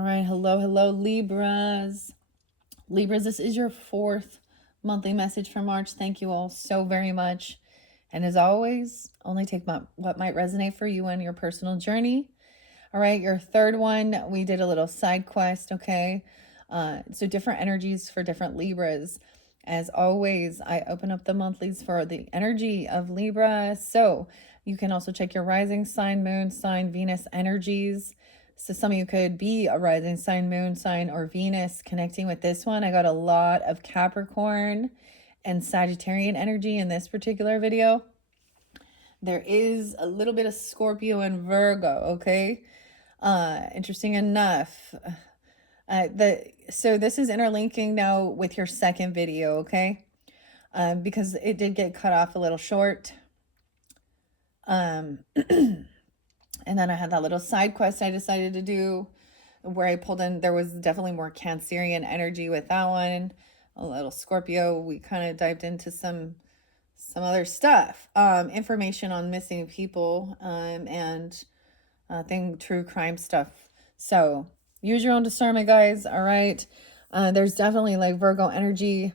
All right. Hello, Libras. Libras, this is your fourth monthly message for March. Thank you all so very much. And as always, only take what might resonate for you on your personal journey. All right. Your third one, we did a little side quest. Okay. So different energies for different Libras. As always, I open up the monthlies for the energy of Libra. So you can also check your rising sign, moon sign, Venus energies. So some of you could be a rising sign, moon sign, or Venus connecting with this one. I got a lot of Capricorn and Sagittarian energy in this particular video. There is a little bit of Scorpio and Virgo, okay? Interesting enough. So this is interlinking now with your second video, okay? Because it did get cut off a little short. And then I had that little side quest I decided to do where I pulled in, there was definitely more Cancerian energy with that one. A little Scorpio. We kind of dived into some other stuff. Information on missing people and true crime stuff. So use your own discernment, guys. All right. There's definitely like Virgo energy.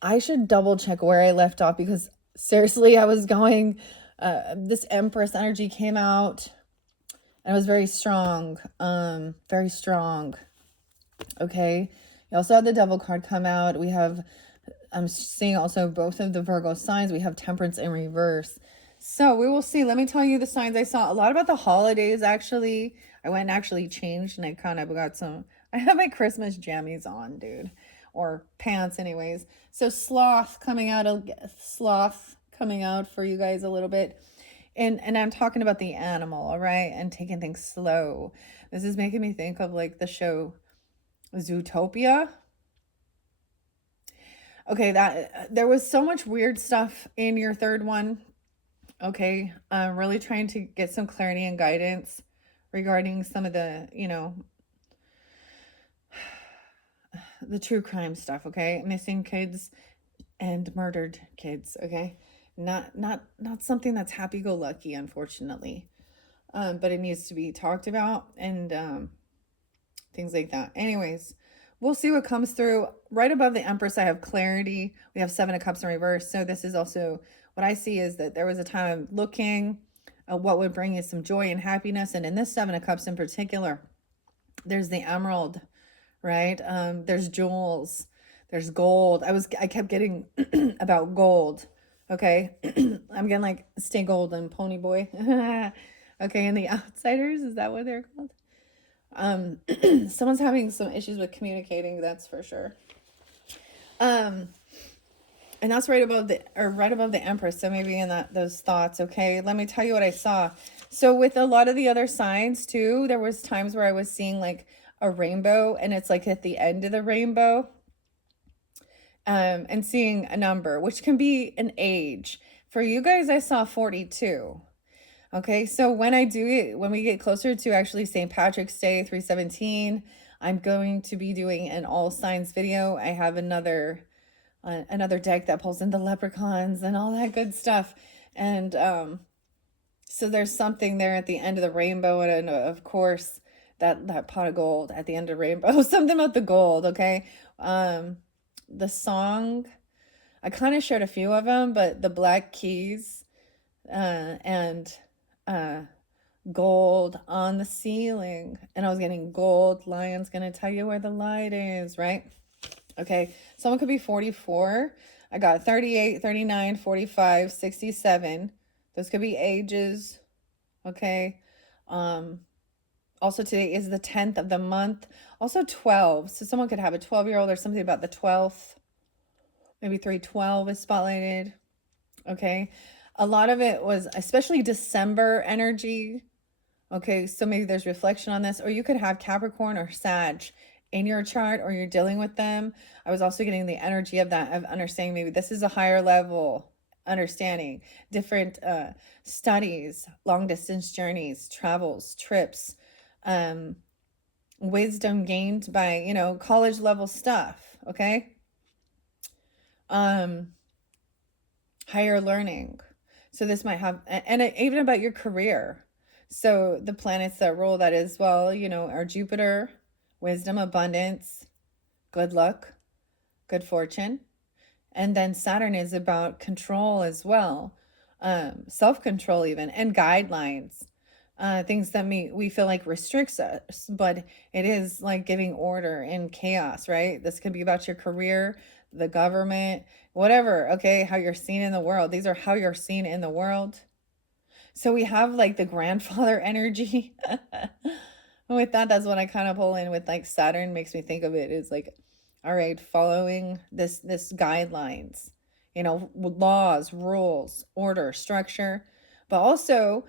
I should double check where I left off because seriously, I was going, this Empress energy came out. And it was very strong. Very strong. Okay. You also had the Devil card come out. We have, I'm seeing also both of the Virgo signs. We have Temperance in reverse. So we will see. Let me tell you the signs I saw. A lot about the holidays, actually. I went and actually changed and I kind of got some, I have my Christmas jammies on, dude. Or pants anyways. So sloth coming out for you guys a little bit. And I'm talking about the animal, all right? And taking things slow. This is making me think of like the show Zootopia. Okay, that there was so much weird stuff in your third one. Okay, I'm really trying to get some clarity and guidance regarding some of the, the true crime stuff, okay? Missing kids and murdered kids, okay? Not something that's happy-go-lucky, unfortunately. But it needs to be talked about and things like that. Anyways, we'll see what comes through. Right above the Empress, I have clarity. We have Seven of Cups in reverse. So this is also, what I see is that there was a time looking at what would bring you some joy and happiness. And in this Seven of Cups in particular, there's the emerald, right? There's jewels, there's gold. I kept getting about gold. Okay. I'm getting like stay golden, pony boy. Okay. And the outsiders, is that what they're called? Someone's having some issues with communicating, that's for sure. And that's right above the Empress. So maybe in those thoughts. Okay. Let me tell you what I saw. So with a lot of the other signs too, there was times where I was seeing like a rainbow and it's like at the end of the rainbow. And seeing a number, which can be an age. For you guys, I saw 42. Okay, so when we get closer to actually St. Patrick's Day, 3/17, I'm going to be doing an all signs video. I have another deck that pulls in the leprechauns and all that good stuff. And so there's something there at the end of the rainbow, and of course that pot of gold at the end of the rainbow. Something about the gold, okay? The song, I kind of shared a few of them, but the Black Keys and gold on the ceiling, and I was getting gold lion's gonna tell you where the light is, right? Okay, someone could be 44. I got 38, 39, 45, 67. Those could be ages. Okay. Also today is the 10th of the month. Also 12. So someone could have a 12-year-old or something about the 12th. Maybe 312 is spotlighted. Okay. A lot of it was especially December energy. Okay. So maybe there's reflection on this, or you could have Capricorn or Sag in your chart, or you're dealing with them. I was also getting the energy of that, of understanding maybe this is a higher level understanding, different studies, long distance journeys, travels, trips, wisdom gained by, college level stuff. Okay. Higher learning. So this might have, and even about your career. So the planets that rule that as well, are Jupiter, wisdom, abundance, good luck, good fortune. And then Saturn is about control as well, self-control even, and guidelines, things that we feel like restricts us, but it is like giving order in chaos, right? This could be about your career, the government, whatever, okay, how you're seen in the world. These are how you're seen in the world. So we have like the grandfather energy. With that, that's what I kind of pull in with like Saturn. Makes me think of it is like, all right, following this guidelines, you know, laws, rules, order, structure, but also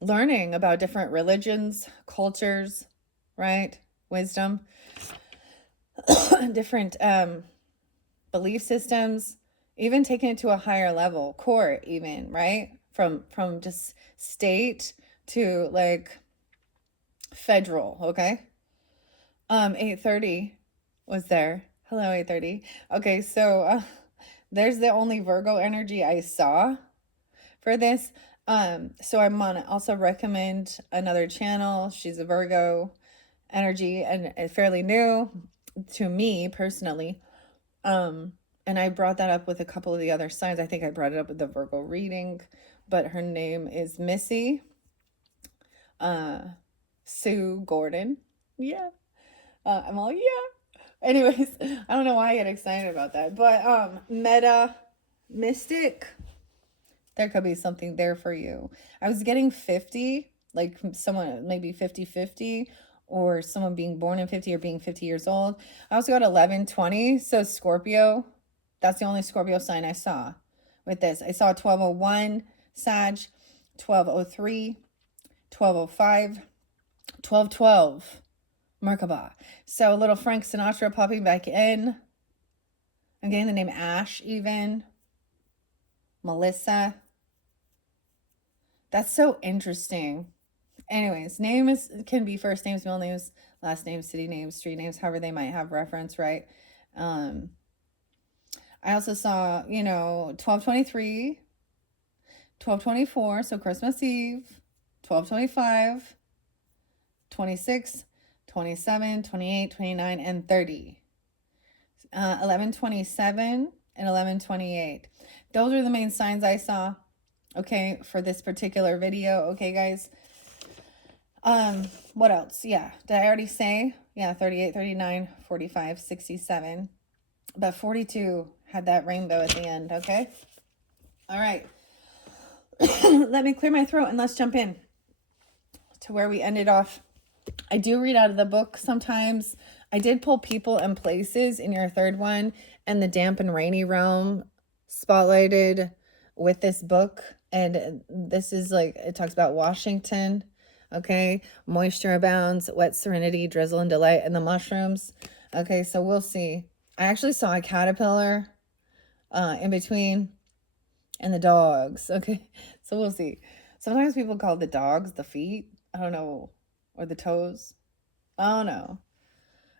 learning about different religions, cultures, right? Wisdom, different belief systems, even taking it to a higher level, court even, right? From just state to like federal, okay? 8:30 was there. Hello, 8:30. Okay, so there's the only Virgo energy I saw for this. So I'm gonna also recommend another channel. She's a Virgo energy and fairly new to me personally. And I brought that up with a couple of the other signs. I think I brought it up with the Virgo reading, but her name is Missy Sue Gordon. Yeah. I'm all, yeah. Anyways, I don't know why I get excited about that. But Meta Mystic, there could be something there for you. I was getting 50, like someone maybe 50-50, or someone being born in 50 or being 50 years old. I also got 11-20, so Scorpio. That's the only Scorpio sign I saw with this. I saw 1201 Sag, 1203, 1205, 1212 Merkaba. So little Frank Sinatra popping back in. I'm getting the name Ash even. Melissa. That's so interesting. Anyways, names can be first names, middle names, last names, city names, street names, however they might have reference, right? I also saw, 1223, 1224, so Christmas Eve, 1225, 26, 27, 28, 29, and 30. 1127 and 1128. Those are the main signs I saw, okay, for this particular video, okay, guys? What else? Yeah, did I already say? Yeah, 38, 39, 45, 67. But 42 had that rainbow at the end, okay? All right. Let me clear my throat and let's jump in to where we ended off. I do read out of the book sometimes. I did pull people and places in your third one, and the damp and rainy realm spotlighted with this book. And this is like, it talks about Washington, okay? Moisture abounds, wet serenity, drizzle and delight, and the mushrooms. Okay, so we'll see. I actually saw a caterpillar in between, and the dogs. Okay, so we'll see. Sometimes people call the dogs the feet. I don't know. Or the toes. I don't know.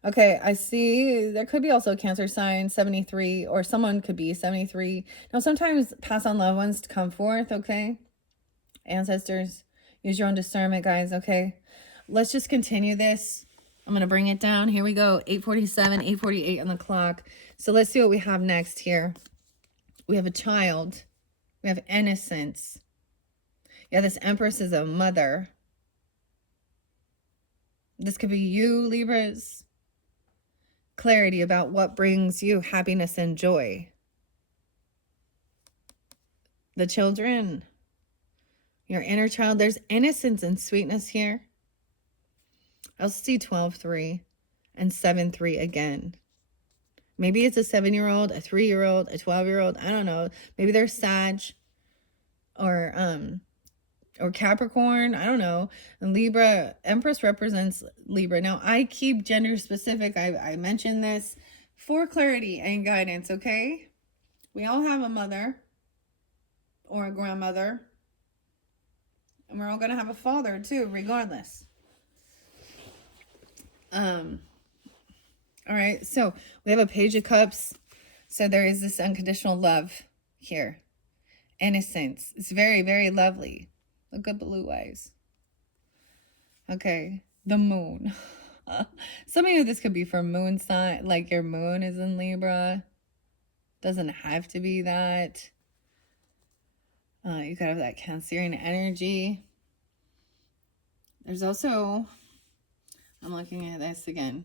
Okay, I see there could be also a Cancer sign, 73, or someone could be 73. Now, sometimes pass on loved ones to come forth, okay? Ancestors, use your own discernment, guys, okay? Let's just continue this. I'm going to bring it down. Here we go. 8:47, 8:48 on the clock. So let's see what we have next here. We have a child. We have innocence. Yeah, this Empress is a mother. This could be you, Libras. Clarity about what brings you happiness and joy. The children. Your inner child. There's innocence and sweetness here. I'll see 12-3 and 7-3 again. Maybe it's a 7-year-old, a 3-year-old, a 12-year-old. I don't know. Maybe they're Sag or Capricorn. I don't know. And Libra, Empress represents Libra. Now, I keep gender specific. I mentioned this for clarity and guidance, okay? We all have a mother or a grandmother. And we're all going to have a father too, regardless. All right, so we have a Page of Cups. So there is this unconditional love here. Innocence. It's very, very lovely. Look at blue eyes. Okay. The moon. Some of you, this could be for moon sign, like your moon is in Libra. Doesn't have to be that. You could have that Cancerian energy. There's also, I'm looking at this again.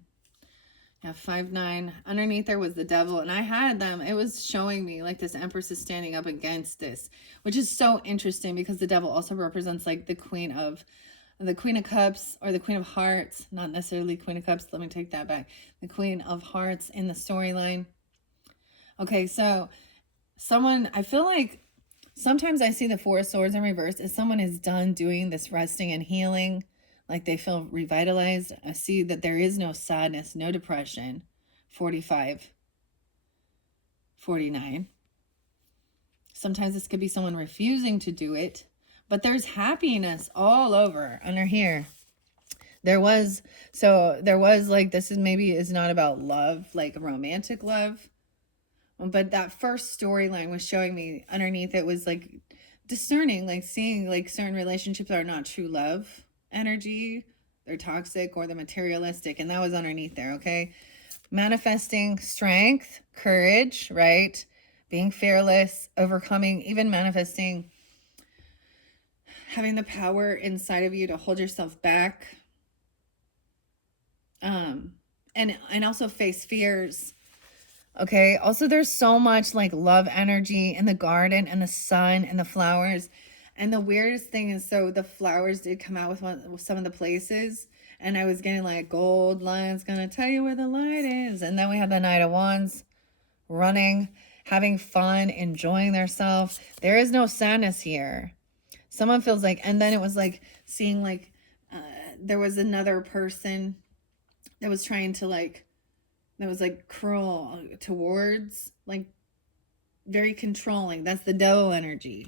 Yeah, 5-9. Underneath there was the devil, and I had them. It was showing me like this Empress is standing up against this, which is so interesting because the devil also represents like the Queen of Cups or the Queen of Hearts, not necessarily Queen of Cups. Let me take that back. The Queen of Hearts in the storyline. Okay, so I feel like sometimes I see the Four of Swords in reverse as someone is done doing this resting and healing. Like they feel revitalized. I see that there is no sadness, no depression. 45, 49. Sometimes this could be someone refusing to do it, but there's happiness all over under here. There was like, this is maybe is not about love, like romantic love, but that first storyline was showing me underneath it was like discerning, like seeing like certain relationships are not true love energy, they're toxic or the materialistic, and that was underneath there. Okay, manifesting strength, courage, right? Being fearless, overcoming, even manifesting, having the power inside of you to hold yourself back, and also face fears. Okay, also there's so much like love energy in the garden and the sun and the flowers. And the weirdest thing is, so the flowers did come out with some of the places, and I was getting like gold lines gonna tell you where the light is. And then we had the Knight of Wands running, having fun, enjoying themselves. There is no sadness here. Someone feels like, and then it was like seeing like there was another person that was trying to like, that was like cruel towards, like very controlling. That's the devil energy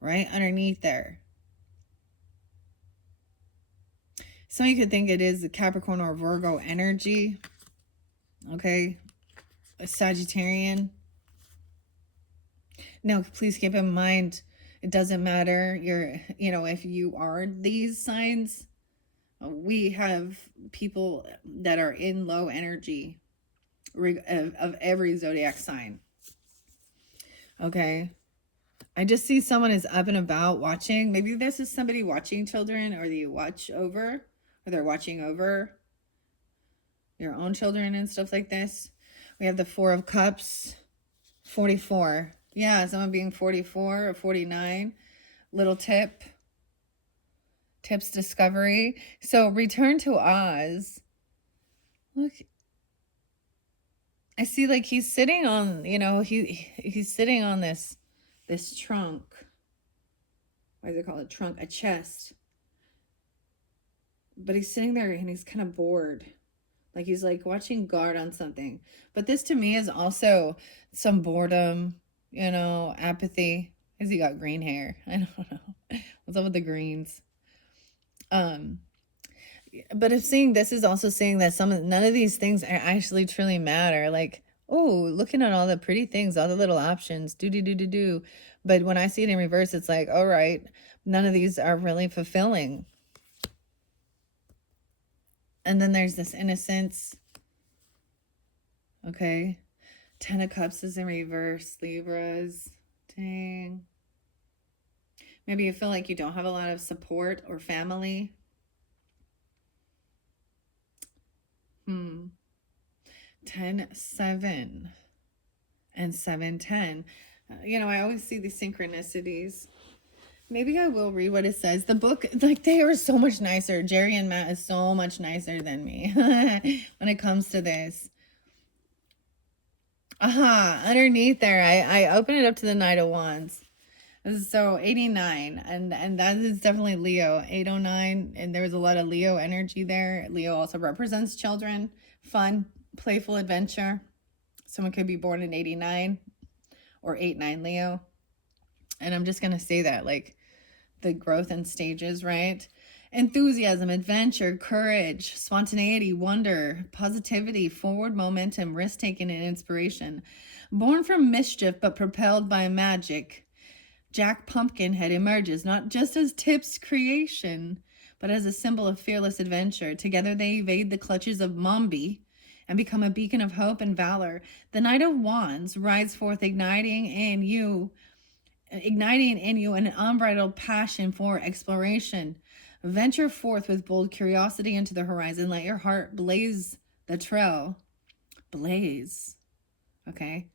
right underneath there. So you could think it is the Capricorn or Virgo energy. Okay, a Sagittarian. Now, please keep in mind, it doesn't matter if you are these signs. We have people that are in low energy of every zodiac sign. Okay. I just see someone is up and about watching. Maybe this is somebody watching children, or you watch over, or they're watching over your own children and stuff like this. We have the Four of Cups, 44. Yeah, someone being 44 or 49. Little tips discovery. So return to Oz. Look, I see like he's sitting on, he's sitting on this trunk. Why is it called a trunk? A chest. But he's sitting there and he's kind of bored. Like he's like watching guard on something. But this to me is also some boredom, apathy. Has he got green hair? I don't know. What's up with the greens? But if seeing this is also seeing that none of these things actually truly matter. Like, oh, looking at all the pretty things, all the little options, do. But when I see it in reverse, it's like, all right, none of these are really fulfilling. And then there's this innocence. Okay. 10 of Cups is in reverse, Libras. Dang. Maybe you feel like you don't have a lot of support or family. 10-7 and 7-10. I always see these synchronicities. Maybe I will read what it says. The book, like, they are so much nicer. Jerry and Matt is so much nicer than me when it comes to this. Underneath there, I open it up to the Knight of Wands. So 89, and that is definitely Leo. 809, and there was a lot of Leo energy there. Leo also represents children, fun, playful adventure. Someone could be born in 89 or 89 Leo. And I'm just going to say that, like, the growth and stages, right? Enthusiasm, adventure, courage, spontaneity, wonder, positivity, forward momentum, risk-taking, and inspiration. Born from mischief, but propelled by magic. Jack Pumpkinhead emerges not just as Tip's creation, but as a symbol of fearless adventure. Together they evade the clutches of Mombi and become a beacon of hope and valor. The Knight of Wands rides forth, igniting in you an unbridled passion for exploration. Venture forth with bold curiosity into the horizon. Let your heart blaze the trail. Blaze. Okay.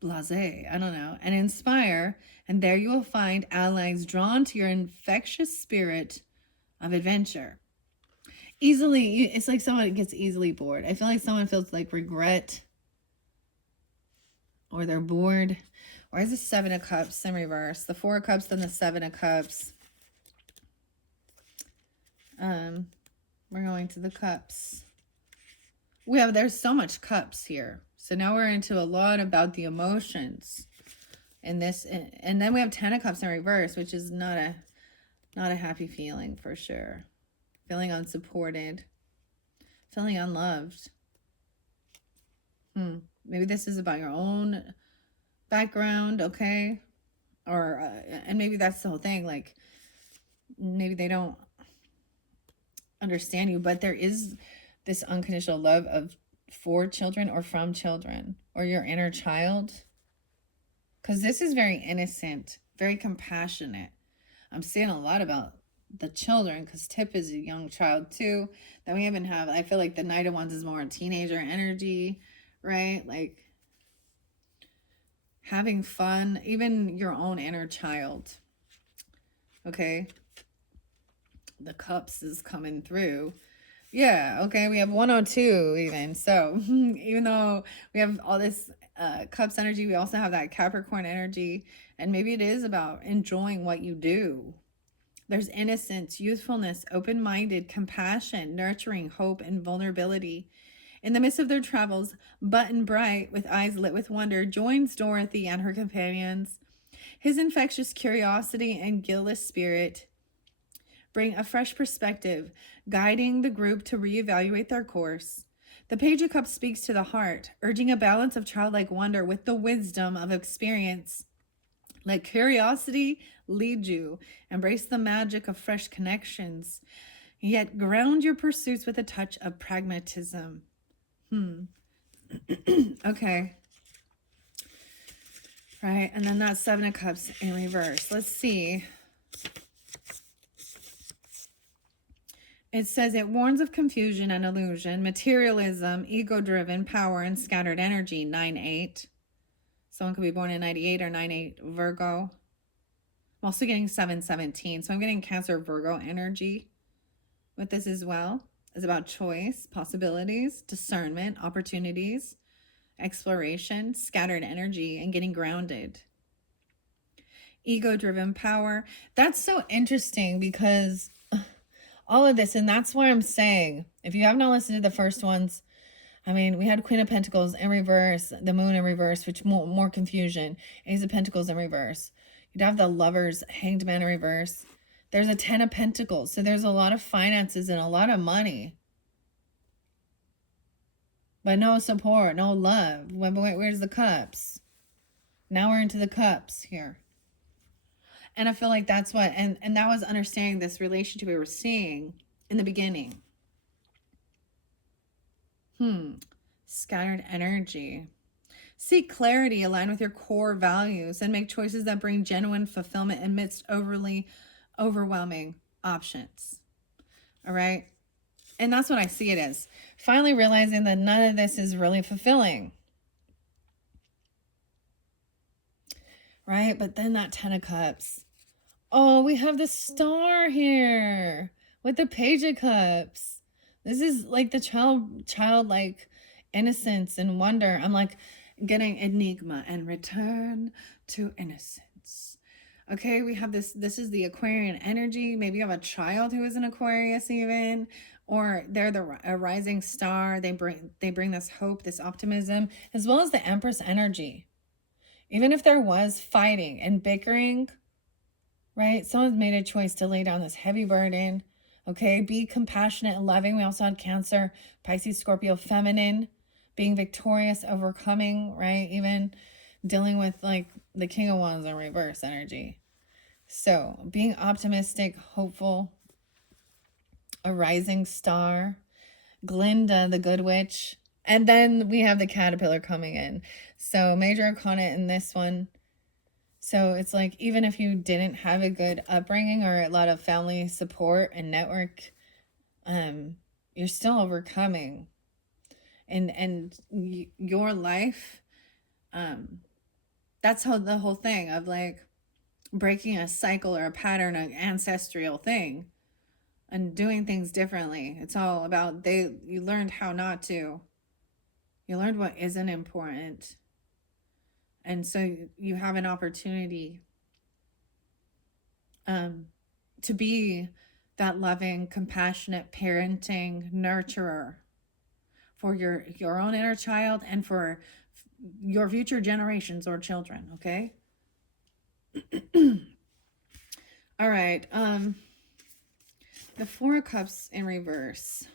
Blase. I don't know. And inspire. And there you will find allies drawn to your infectious spirit of adventure. Easily, it's like someone gets easily bored. I feel like someone feels like regret, or they're bored. Why is the Seven of Cups in reverse? The Four of Cups, then the Seven of Cups. We're going to the cups. There's so much cups here. So now we're into a lot about the emotions in this. And then we have 10 of Cups in reverse, which is not a happy feeling for sure. Feeling unsupported. Feeling unloved. Maybe this is about your own background, okay? Or, and maybe that's the whole thing. Like, maybe they don't understand you, but there is this unconditional love for children or from children or your inner child, because this is very innocent, very compassionate. I'm seeing a lot about the children because Tip is a young child too. Then we even have, I feel like the Knight of Wands is more a teenager energy, right? Like having fun, even your own inner child. Okay. The Cups is coming through. Yeah, okay, we have 102 even. So even though we have all this Cups energy, we also have that Capricorn energy. And maybe it is about enjoying what you do. There's innocence, youthfulness, open-minded, compassion, nurturing, hope, and vulnerability. In the midst of their travels, Button Bright, with eyes lit with wonder, joins Dorothy and her companions. His infectious curiosity and guileless spirit bring a fresh perspective, guiding the group to reevaluate their course. The Page of Cups speaks to the heart, urging a balance of childlike wonder with the wisdom of experience. Let curiosity lead you. Embrace the magic of fresh connections, yet ground your pursuits with a touch of pragmatism. Okay. Right, and then that Seven of Cups in reverse. Let's see. It says it warns of confusion and illusion, materialism, ego-driven power, and scattered energy. 9-8. Someone could be born in 98 or 9-8 Virgo. I'm also getting 7-17. So I'm getting Cancer Virgo energy with this as well. It's about choice, possibilities, discernment, opportunities, exploration, scattered energy, and getting grounded. Ego-driven power. That's so interesting because all of this, and that's why I'm saying, if you have not listened to the first ones, I mean, we had Queen of Pentacles in reverse, the Moon in reverse, which more confusion. Ace of Pentacles in reverse. You'd have the Lovers, Hanged Man in reverse. There's a 10 of Pentacles, so there's a lot of finances and a lot of money. But no support, no love. Where's the Cups? Now we're into the Cups here. And I feel like that's what, and that was understanding this relationship we were seeing in the beginning. Scattered energy. Seek clarity, align with your core values, and make choices that bring genuine fulfillment amidst overly overwhelming options. All right? And that's what I see it as. Finally realizing that none of this is really fulfilling. Right? But then that 10 of Cups. Oh, we have the Star here with the Page of Cups. This is like the childlike innocence and wonder. I'm like getting enigma and return to innocence. Okay, we have this is the Aquarian energy. Maybe you have a child who is an Aquarius even, or they're a rising star. They bring this hope, this optimism, as well as the Empress energy. Even if there was fighting and bickering, right? Someone's made a choice to lay down this heavy burden. Okay, be compassionate and loving. We also had Cancer, Pisces, Scorpio, feminine, being victorious, overcoming, right? Even dealing with like the King of Wands in reverse energy. So being optimistic, hopeful, a rising star, Glinda, the good witch. And then we have the caterpillar coming in. So major arcana in this one. So it's like, even if you didn't have a good upbringing or a lot of family support and network, you're still overcoming. And your life, that's how the whole thing of like breaking a cycle or a pattern, an ancestral thing, and doing things differently. It's all about you learned how not to. You learned what isn't important. And so you have an opportunity to be that loving, compassionate, parenting nurturer for your own inner child and for your future generations or children, okay? All right. The Four of Cups in reverse.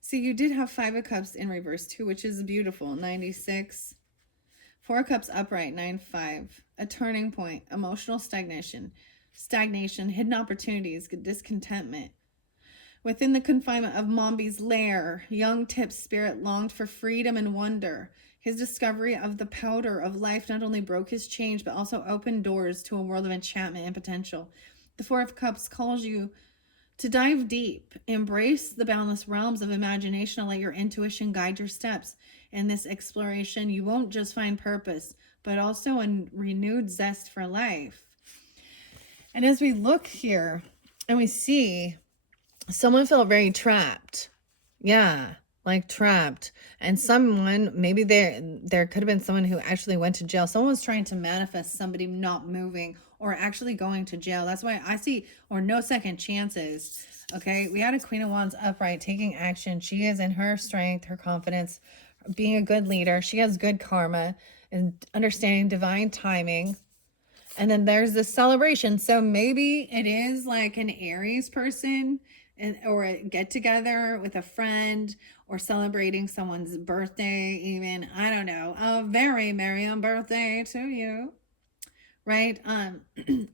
See, you did have Five of Cups in reverse too, which is beautiful. 96. Four of Cups upright, 9-5. A turning point, emotional stagnation, hidden opportunities, discontentment. Within the confinement of Mombi's lair, young Tip's spirit longed for freedom and wonder. His discovery of the powder of life not only broke his chains, but also opened doors to a world of enchantment and potential. The Four of Cups calls you to dive deep, embrace the boundless realms of imagination, and let your intuition guide your steps. In this exploration, you won't just find purpose, but also a renewed zest for life. And as we look here and we see someone felt very trapped. Yeah, like trapped. And someone, maybe there could have been someone who actually went to jail. Someone was trying to manifest somebody not moving or actually going to jail. That's why I see, or no second chances. Okay, we had a Queen of Wands upright, taking action. She is in her strength, her confidence, being a good leader. She has good karma and understanding divine timing. And then there's this celebration. So maybe it is like an Aries person, or a get together with a friend, or celebrating someone's birthday even. I don't know. A very merry on birthday to you. Right?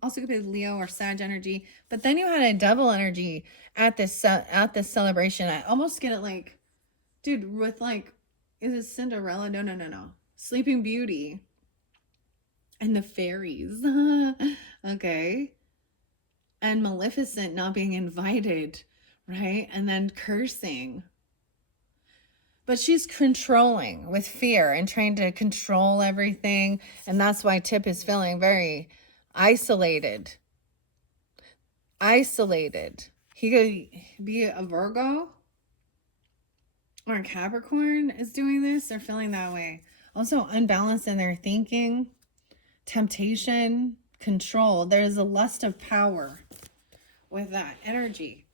Also could be Leo or Sag energy. But then you had a double energy at this celebration. I almost get it like, dude, with like, is it Cinderella? No. Sleeping Beauty. And the fairies. Okay. And Maleficent not being invited, right? And then cursing. But she's controlling with fear and trying to control everything. And that's why Tip is feeling very isolated. He could be a Virgo or a Capricorn is doing this. They're feeling that way. Also unbalanced in their thinking, temptation, control. There's a lust of power with that energy.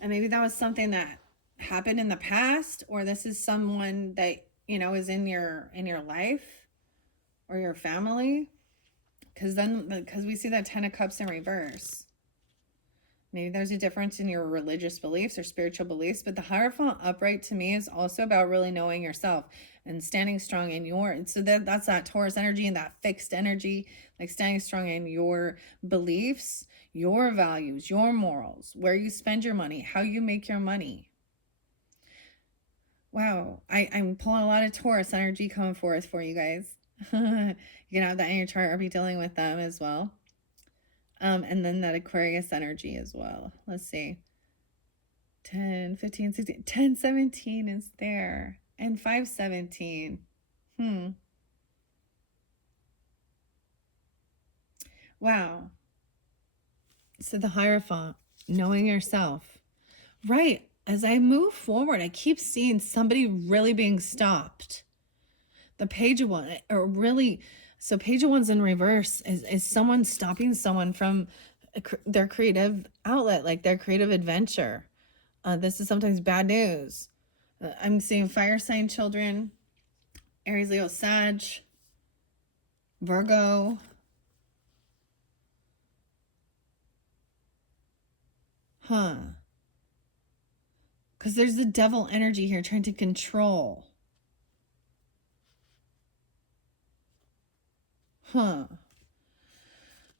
And maybe that was something that happened in the past, or this is someone that, you know, is in your life or your family. Because we see that 10 of Cups in reverse. Maybe there's a difference in your religious beliefs or spiritual beliefs, but the Hierophant upright to me is also about really knowing yourself and standing strong in so that's that Taurus energy and that fixed energy, like standing strong in your beliefs, your values, your morals, where you spend your money, how you make your money. Wow, I'm pulling a lot of Taurus energy coming forth for you guys. You can have that in your chart or be dealing with them as well. And then that Aquarius energy as well. Let's see. 10, 15, 16, 10, 17 is there. And 5, 17. Wow. So the Hierophant, knowing yourself. Right. As I move forward, I keep seeing somebody really being stopped. The Page of Wands, or really, so Page of Wands in reverse is someone stopping someone from their creative outlet, like their creative adventure. This is sometimes bad news. I'm seeing fire sign children, Aries, Leo, Sag, Virgo. Because there's the devil energy here trying to control. And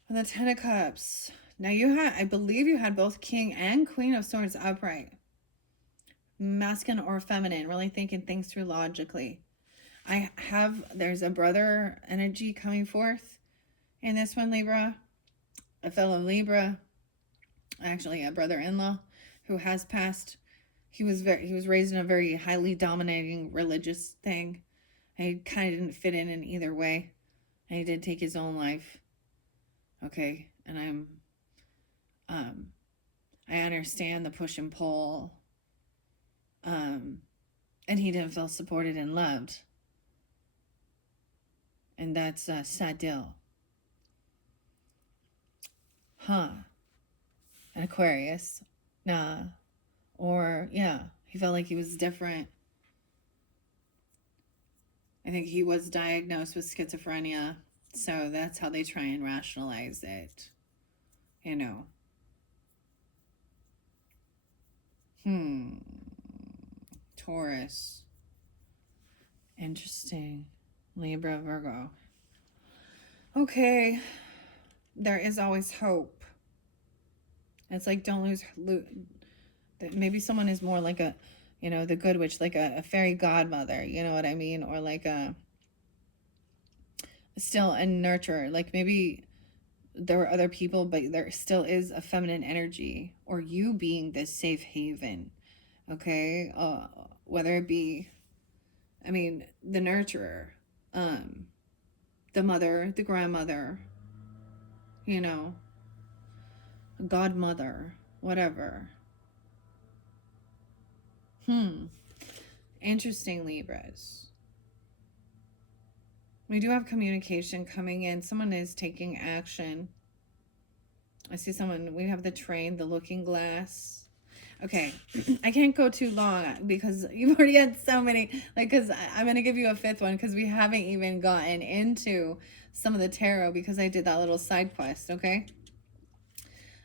the 10 of Cups, Now you had, I believe you had both King and Queen of Swords upright. Masculine or feminine, really thinking things through logically. There's a brother energy coming forth in this one, Libra. A fellow Libra, actually a brother-in-law who has passed. He was raised in a very highly dominating religious thing. And he kind of didn't fit in either way. And he did take his own life. Okay, and I understand the push and pull. And he didn't feel supported and loved. And that's a sad deal. Huh. An Aquarius. Nah. Or, yeah, he felt like he was different. I think he was diagnosed with schizophrenia. So that's how they try and rationalize it. You know. Taurus. Interesting. Libra, Virgo. Okay. There is always hope. It's like, don't lose. Maybe someone is more like a, you know, the good witch, like a fairy godmother, you know what I mean? Or like still a nurturer. Like maybe there were other people, but there still is a feminine energy, or you being this safe haven. Okay. Whether it be, I mean, the nurturer, the mother, the grandmother, you know, godmother, whatever. Interesting, Libras. We do have communication coming in. Someone is taking action. I see someone. We have the train, the looking glass. Okay, I can't go too long because you've already had so many. Like, because I'm going to give you a fifth one because we haven't even gotten into some of the tarot because I did that little side quest, okay?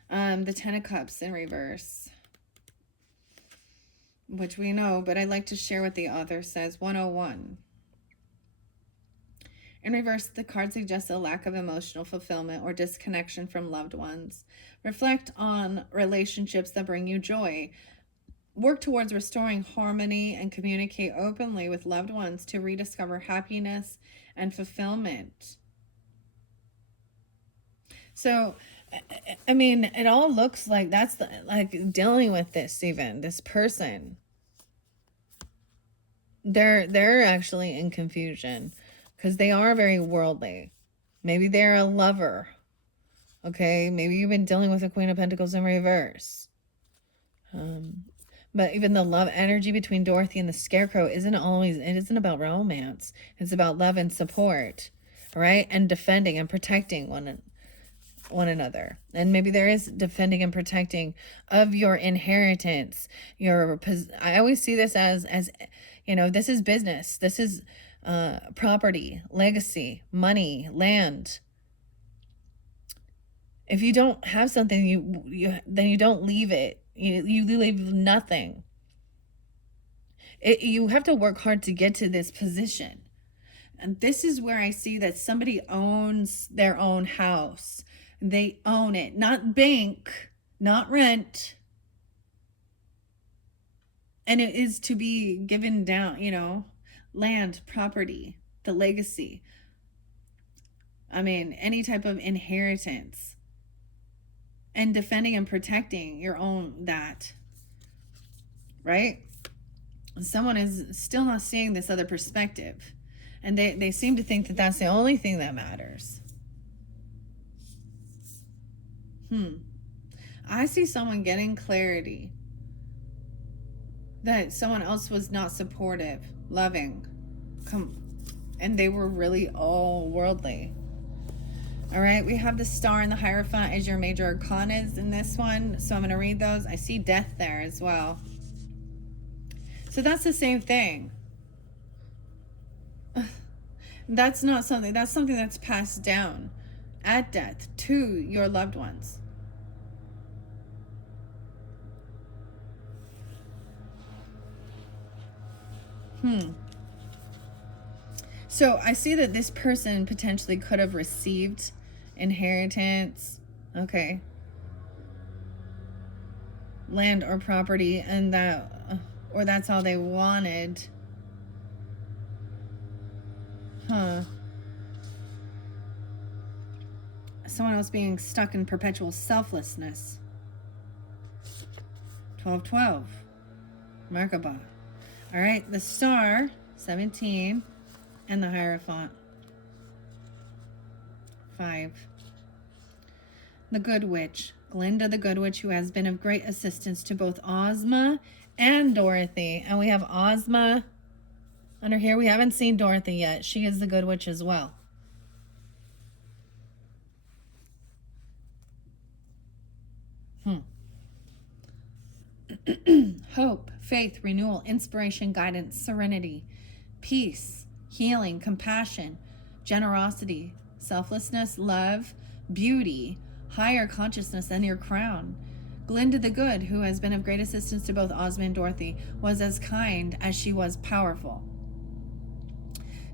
The Ten of Cups in reverse, which we know, but I'd like to share what the author says. 101. In reverse, the card suggests a lack of emotional fulfillment or disconnection from loved ones. Reflect on relationships that bring you joy. Work towards restoring harmony and communicate openly with loved ones to rediscover happiness and fulfillment. So, I mean, it all looks like that's like dealing with this person. They're actually in confusion because they are very worldly. Maybe they're a lover. Okay, maybe you've been dealing with the Queen of Pentacles in reverse. But even the love energy between Dorothy and the Scarecrow it isn't about romance. It's about love and support, right? And defending and protecting one another. And maybe there is defending and protecting of your inheritance. I always see this as you know, this is business. This is property, legacy, money, land. If you don't have something, then you don't leave it. You leave nothing. You have to work hard to get to this position. And this is where I see that somebody owns their own house. They own it, not bank, not rent. And it is to be given down, you know, land, property, the legacy. I mean, any type of inheritance. And defending and protecting your own that. Right? Someone is still not seeing this other perspective. And they seem to think that that's the only thing that matters. I see someone getting clarity that someone else was not supportive, loving, and they were really all worldly. All right, we have the Star and the Hierophant as your major arcanas in this one. So I'm going to read those. I see death there as well. So that's the same thing. That's not something, that's something that's passed down at death to your loved ones. So I see that this person potentially could have received inheritance. Okay. land or property, and or that's all they wanted. Someone else being stuck in perpetual selflessness. 1212. Merkabah. All right, the star, 17, and the Hierophant, 5. The Good Witch. Glinda the Good Witch, who has been of great assistance to both Ozma and Dorothy. And we have Ozma under here. We haven't seen Dorothy yet. She is the Good Witch as well. Hope, faith, renewal, inspiration, guidance, serenity, peace, healing, compassion, generosity, selflessness, love, beauty, higher consciousness, and your crown. Glinda the Good, who has been of great assistance to both Ozma and Dorothy, was as kind as she was powerful.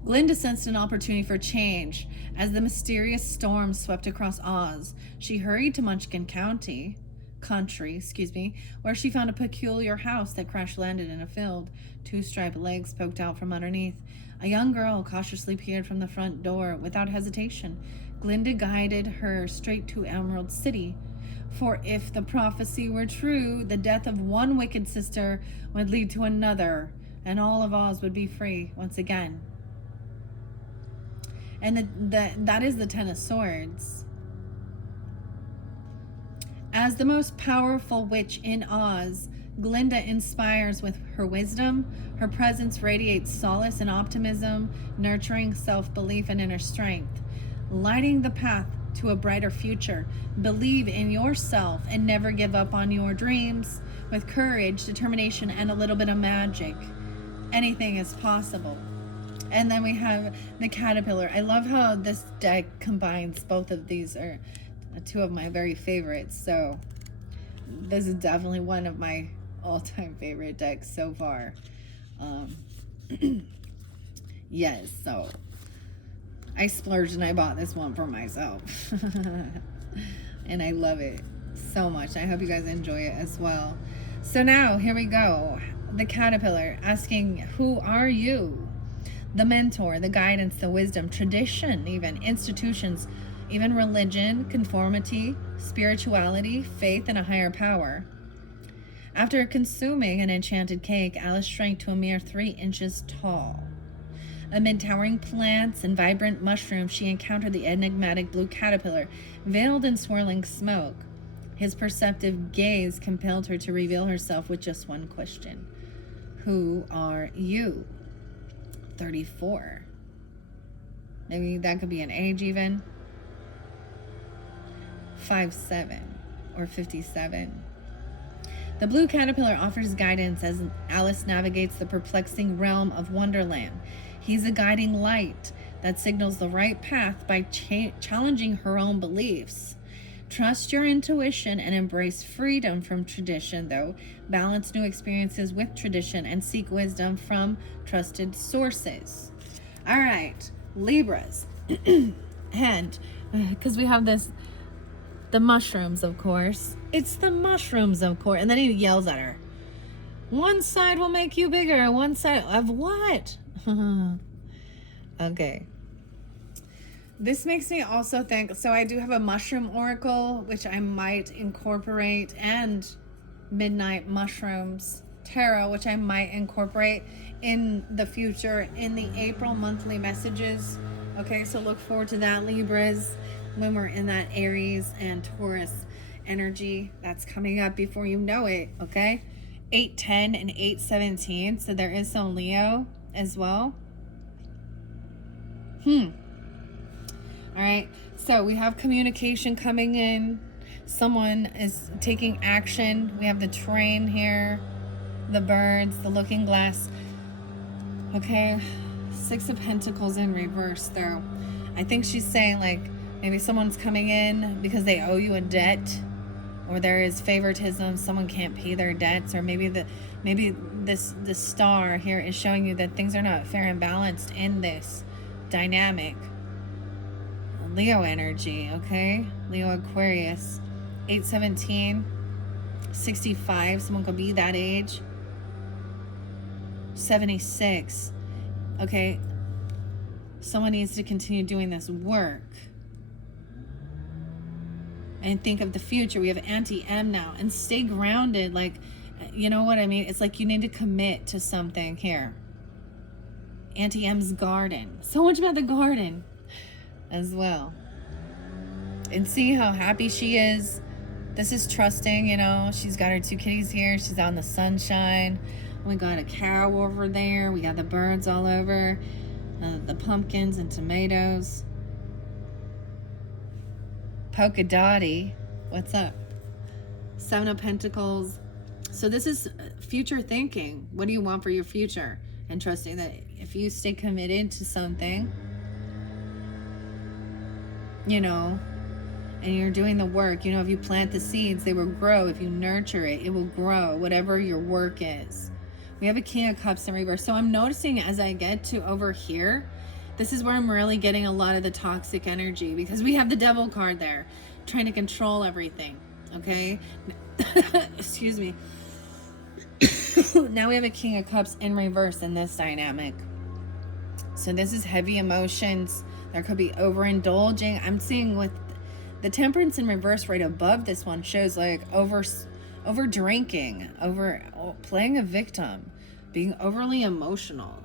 Glinda sensed an opportunity for change. As the mysterious storm swept across Oz, she hurried to Munchkin Country, where she found a peculiar house that crash-landed in a field. 2 striped legs poked out from underneath. A young girl cautiously peered from the front door. Without hesitation, Glinda guided her straight to Emerald City. For if the prophecy were true, the death of one wicked sister would lead to another, and all of Oz would be free once again. And that is the 10 of Swords. As the most powerful witch in Oz, Glinda inspires with her wisdom. Her presence radiates solace and optimism, nurturing self-belief and inner strength, lighting the path to a brighter future. Believe in yourself and never give up on your dreams. With courage, determination, and a little bit of magic, anything is possible. And then we have the Caterpillar. I love how this deck combines both of these. Are 2 of my very favorites. So this is definitely one of my all-time favorite decks so far. Yes, so I splurged and I bought this one for myself. And I love it so much. I hope you guys enjoy it as well. So now, here we go. The Caterpillar asking, who are you? The mentor, the guidance, the wisdom, tradition, even institutions, even religion, conformity, spirituality, faith, and a higher power. After consuming an enchanted cake, Alice shrank to a mere 3 inches tall. Amid towering plants and vibrant mushrooms, she encountered the enigmatic blue caterpillar, veiled in swirling smoke. His perceptive gaze compelled her to reveal herself with just one question. Who are you? 34. Maybe that could be an age even. 57 or 57. The blue caterpillar offers guidance as Alice navigates the perplexing realm of Wonderland. He's a guiding light that signals the right path by challenging her own beliefs. Trust your intuition and embrace freedom from tradition, though. Balance new experiences with tradition and seek wisdom from trusted sources. All right, Libras. And because we have the mushrooms, of course. It's the mushrooms, of course. And then he yells at her. One side will make you bigger. One side of what? Okay. This makes me also think, so I do have a mushroom oracle, which I might incorporate, and midnight mushrooms tarot, which I might incorporate in the future in the April monthly messages. Okay, so look forward to that, Libras, when we're in that Aries and Taurus energy that's coming up before you know it. Okay, 8:10 and 8:17, so there is some Leo as well. All right, so we have communication coming in. Someone is taking action. We have the train here, the birds, the looking glass. Okay, 6 of Pentacles in reverse though. I think she's saying like maybe someone's coming in because they owe you a debt, or there is favoritism. Someone can't pay their debts, or maybe this star here is showing you that things are not fair and balanced in this dynamic. Leo energy, okay? Leo Aquarius, 8:17. 65, someone could be that age. 76. Okay, someone needs to continue doing this work and think of the future. We have anti-M now, and stay grounded. Like, you know what I mean? It's like you need to commit to something here. Anti-M's garden. So much about the garden as well. And see how happy she is. This is trusting, you know. She's got her 2 kitties here. She's out in the sunshine. We got a cow over there. We got the birds all over. The pumpkins and tomatoes. Polka Dotty. What's up? 7 of Pentacles. So this is future thinking. What do you want for your future? And trusting that if you stay committed to something, you know, and you're doing the work, you know, if you plant the seeds, they will grow. If you nurture it, it will grow, whatever your work is. We have a King of Cups in reverse. So I'm noticing as I get to over here, this is where I'm really getting a lot of the toxic energy, because we have the Devil card there, trying to control everything, okay? Excuse me. Now we have a King of Cups in reverse in this dynamic. So this is heavy emotions. There could be overindulging. I'm seeing with the Temperance in reverse right above this one shows like over drinking, over playing a victim, being overly emotional.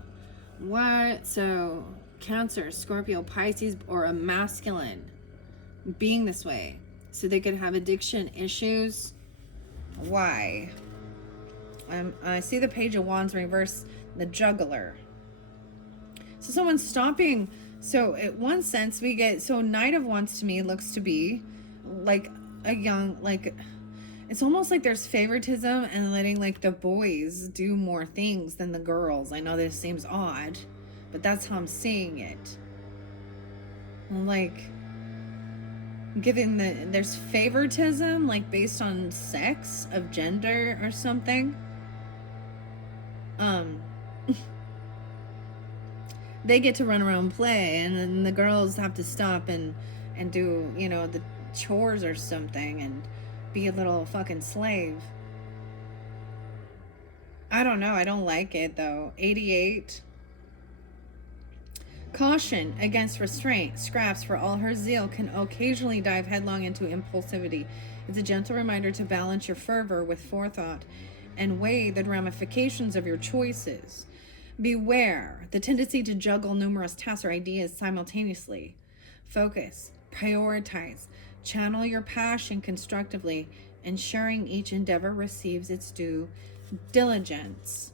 What? So Cancer, Scorpio, Pisces, or a masculine being this way. So they could have addiction issues. Why? I see the Page of Wands reverse, the Juggler. So someone's stopping. So in one sense we get, so Knight of Wands to me looks to be like a young, like, it's almost like there's favoritism and letting like the boys do more things than the girls. I know this seems odd, but that's how I'm seeing it. Like giving there's favoritism like based on sex of gender or something. They get to run around and play, and then the girls have to stop and do, you know, the chores or something and be a little fucking slave. I don't know. I don't like it though. 88. Caution against restraint. Scraps, for all her zeal, can occasionally dive headlong into impulsivity. It's a gentle reminder to balance your fervor with forethought and weigh the ramifications of your choices. Beware the tendency to juggle numerous tasks or ideas simultaneously. Focus, prioritize, channel your passion constructively, ensuring each endeavor receives its due diligence.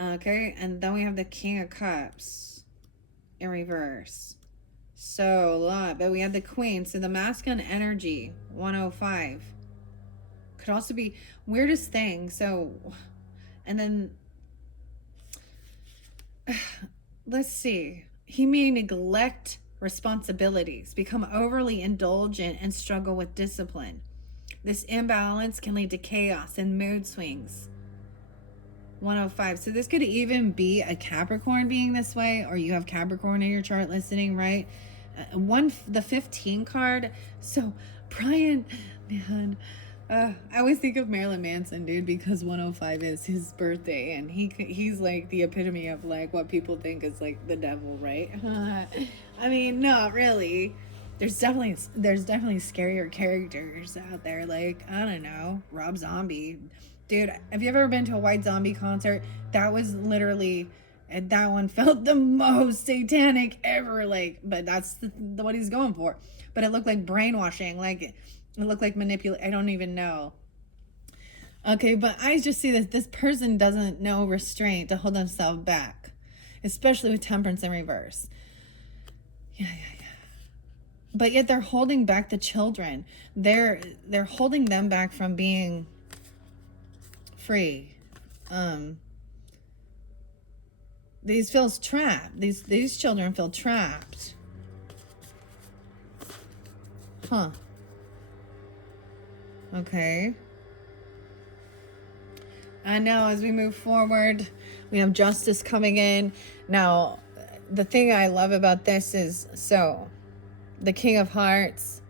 Okay, and then we have the King of Cups in reverse. So a lot, but we have the Queen. So the masculine energy, 105. Could also be weirdest thing. So, and then let's see. He may neglect responsibilities, become overly indulgent, and struggle with discipline. This imbalance can lead to chaos and mood swings. 105. So this could even be a Capricorn being this way, or you have Capricorn in your chart listening, right? The 15 card. So Brian, man, I always think of Marilyn Manson, dude, because 105 is his birthday, and he's like the epitome of like what people think is like the devil, right? I mean, not really. There's definitely scarier characters out there. Like, I don't know, Rob Zombie. Dude, have you ever been to a White Zombie concert? That was literally, and that one felt the most satanic ever. Like, but that's what he's going for. But it looked like brainwashing. Like, it looked like manipulate. I don't even know. Okay, but I just see that this person doesn't know restraint to hold themselves back, especially with Temperance in reverse. Yeah. But yet they're holding back the children. They're holding them back from being free. These feels trapped. These children feel trapped. Huh. Okay. And now as we move forward, we have justice coming in. Now, the thing I love about this is, so the King of Hearts,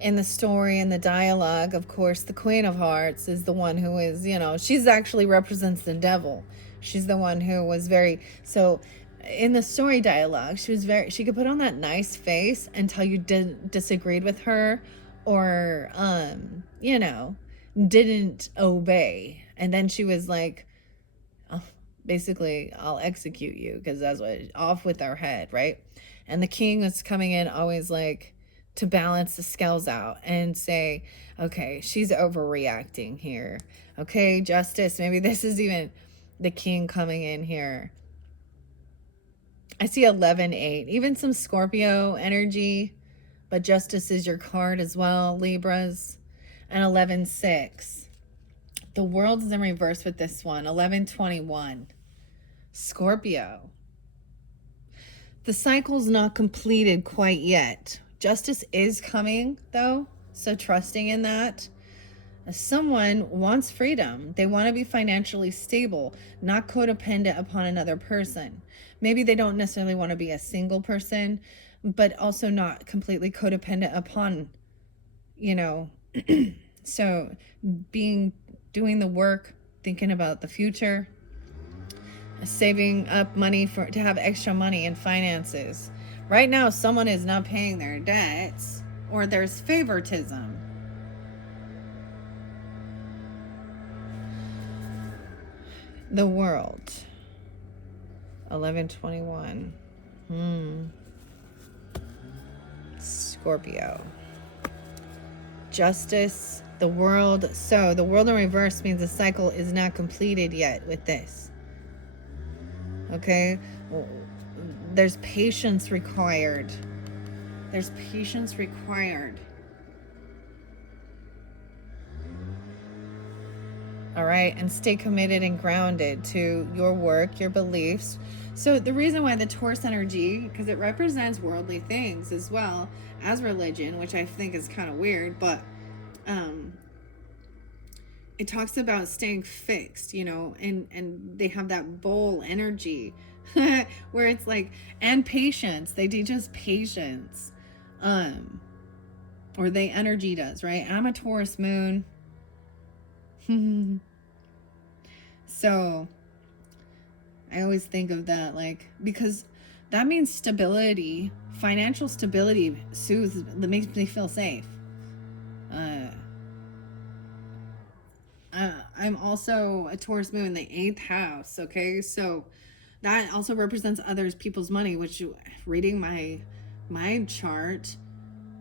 in the story and the dialogue, of course, the Queen of Hearts is the one who is, she's actually represents the devil. She's the one who was very, so in the story dialogue, she could put on that nice face until you disagreed with her or, didn't obey. And then she was like, oh, basically, I'll execute you because that's what, off with our head, right? And the king was coming in always like, to balance the scales out and say, okay, she's overreacting here. Okay, justice. Maybe this is even the king coming in here. I see 11-8, even some Scorpio energy, but justice is your card as well, Libras. And 11-6. The world is in reverse with this one. 11-21. Scorpio. The cycle's not completed quite yet. Justice is coming, though, so trusting in that. Someone wants freedom. They want to be financially stable, not codependent upon another person. Maybe they don't necessarily want to be a single person, but also not completely codependent upon, so doing the work, thinking about the future, saving up money to have extra money in finances. Right now, someone is not paying their debts or there's favoritism. The world. 11-21. Scorpio. Justice. The world. So the world in reverse means the cycle is not completed yet with this. Okay? There's patience required. There's patience required. All right, and stay committed and grounded to your work, your beliefs. So the reason why the Taurus energy, because it represents worldly things as well as religion, which I think is kind of weird, but it talks about staying fixed, and they have that bowl energy where it's like, and patience. They teach us patience, or the energy does, right? I'm a Taurus moon. So I always think of that, like, because that means stability, financial stability soothes, that makes me feel safe. I'm also a Taurus moon in the 8th house. Okay, so that also represents others people's money, which, reading my chart,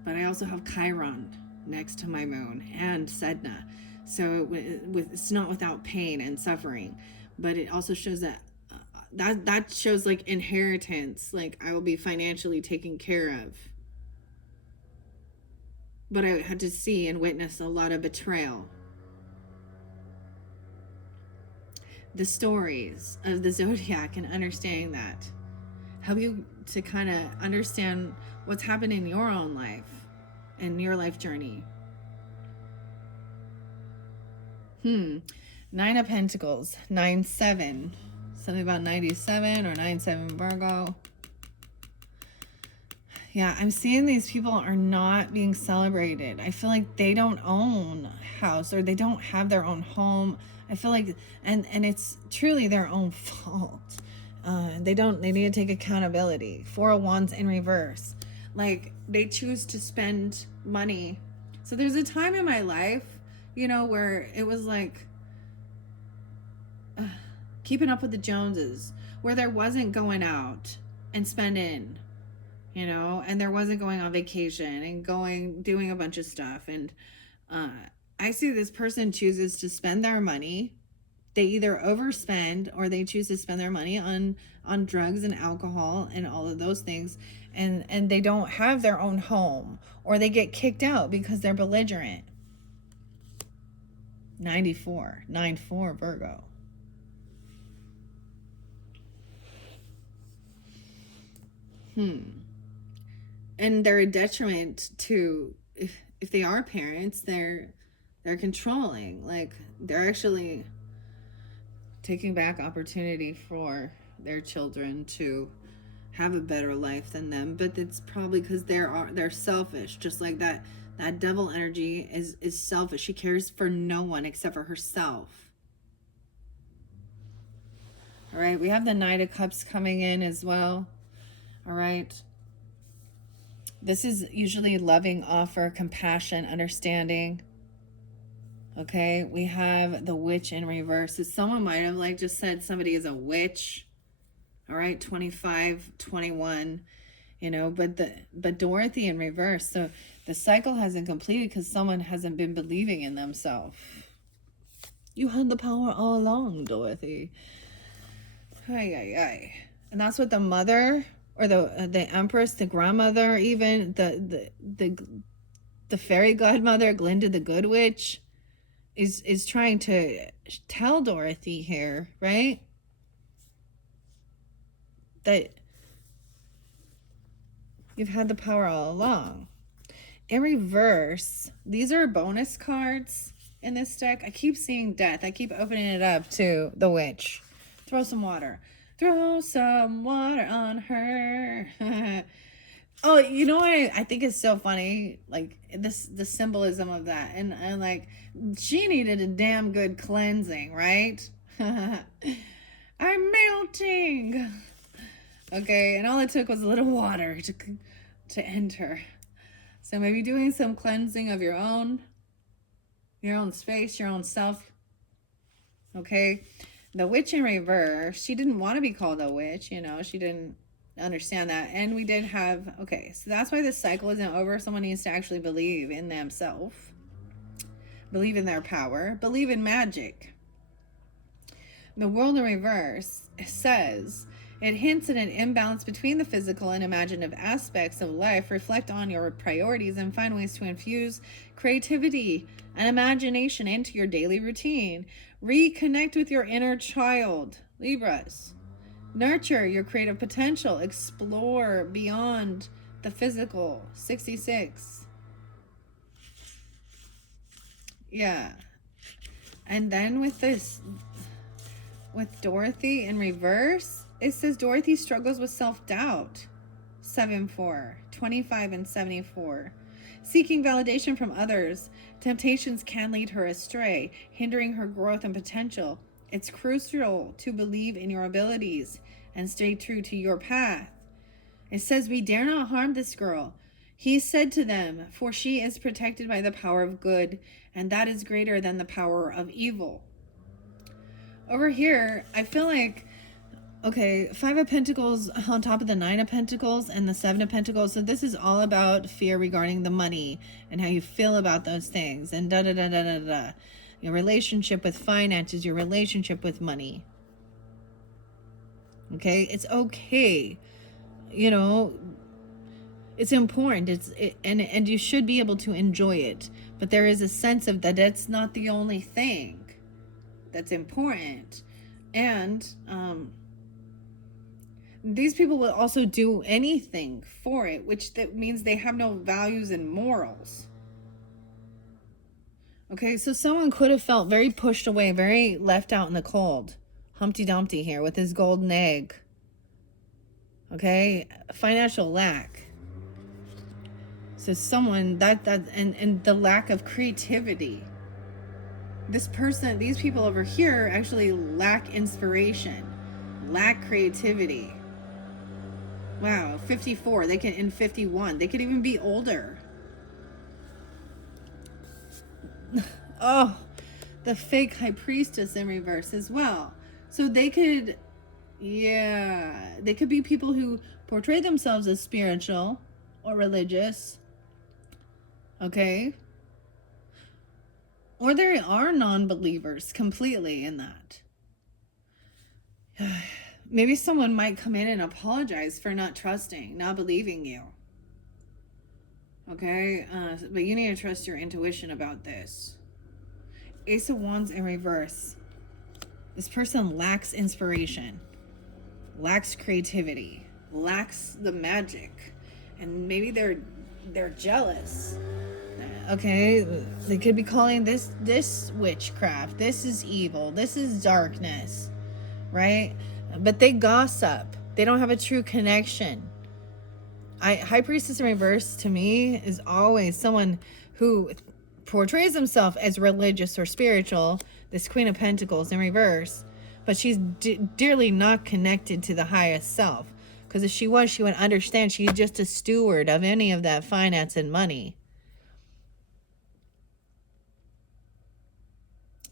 but I also have Chiron next to my moon and Sedna, so it's not without pain and suffering, but it also shows that shows like inheritance, like I will be financially taken care of. But I had to see and witness a lot of betrayal. The stories of the zodiac and understanding that help you to kind of understand what's happening in your own life and your life journey. 9 of Pentacles, 9-7, something about 97 or 9-7 Virgo. Yeah, I'm seeing these people are not being celebrated. I feel like they don't own a house or they don't have their own home. I feel like, and it's truly their own fault. They need to take accountability. 4 of Wands in reverse. Like, they choose to spend money. So there's a time in my life, where it was like keeping up with the Joneses, where there wasn't going out and spending, and there wasn't going on vacation and doing a bunch of stuff. And I see this person chooses to spend their money. They either overspend or they choose to spend their money on drugs and alcohol and all of those things. And they don't have their own home, or they get kicked out because they're belligerent. 94, 9-4 Virgo. And they're a detriment to, if they are parents, they're controlling. Like, they're actually taking back opportunity for their children to have a better life than them. But it's probably because they're selfish, just like that That devil energy is selfish. She cares for no one except for herself. All right, we have the Knight of Cups coming in as well. All right. This is usually loving offer, compassion, understanding. Okay, we have the Witch in reverse. So someone might have like just said somebody is a witch. All right, 25, 21, you know, but Dorothy in reverse. So the cycle hasn't completed because someone hasn't been believing in themselves. You had the power all along, Dorothy. Ay, ay, ay. And that's what the mother or the empress, the grandmother, even the fairy godmother, Glinda the Good Witch, is trying to tell Dorothy here, right? That you've had the power all along. In reverse, these are bonus cards in this deck. I keep seeing death. I keep opening it up to the witch. Throw some water. Throw some water on her. Oh, you know what I think is so funny? Like the symbolism of that. And like she needed a damn good cleansing, right? I'm melting. Okay, and all it took was a little water to end her. So maybe doing some cleansing of your own space, your own self. Okay. The witch in reverse, she didn't want to be called a witch, you know, she didn't understand that. And we did have, okay, so that's why this cycle isn't over. Someone needs to actually believe in themselves, believe in their power, believe in magic. The world in reverse says, it hints at an imbalance between the physical and imaginative aspects of life. Reflect on your priorities and find ways to infuse creativity and imagination into your daily routine. Reconnect with your inner child, Libras. Nurture your creative potential. Explore beyond the physical, 66. Yeah. And then with this, with Dorothy in reverse, it says Dorothy struggles with self-doubt. 7-4, 25 and 74. Seeking validation from others, temptations can lead her astray, hindering her growth and potential. It's crucial to believe in your abilities and stay true to your path. It says, we dare not harm this girl. He said to them, for she is protected by the power of good, and that is greater than the power of evil. Over here, I feel like, okay, 5 of Pentacles on top of the 9 of Pentacles and the 7 of Pentacles. So this is all about fear regarding the money and how you feel about those things and da-da-da-da-da-da. Your relationship with finances, your relationship with money. Okay, it's okay. You know, it's important. And you should be able to enjoy it. But there is a sense of that's not the only thing that's important. And these people will also do anything for it, which that means they have no values and morals. Okay, so someone could have felt very pushed away, very left out in the cold. Humpty Dumpty here with his golden egg. Okay, financial lack. So someone and the lack of creativity. This person, these people over here actually lack inspiration, lack creativity. Wow, 54. They can in 51. They could even be older. Oh, the fake high priestess in reverse as well. So they could, yeah, they could be people who portray themselves as spiritual or religious. Okay. Or they are non-believers completely in that. Maybe someone might come in and apologize for not trusting, not believing you. Okay? But you need to trust your intuition about this. Ace of Wands in reverse. This person lacks inspiration, lacks creativity, lacks the magic. And maybe they're jealous. Okay, they could be calling this witchcraft. This is evil. This is darkness, right? But they gossip. They don't have a true connection. High priestess in reverse to me is always someone who portrays himself as religious or spiritual, this Queen of Pentacles in reverse, but she's dearly not connected to the highest self. Because if she was, she would understand she's just a steward of any of that finance and money.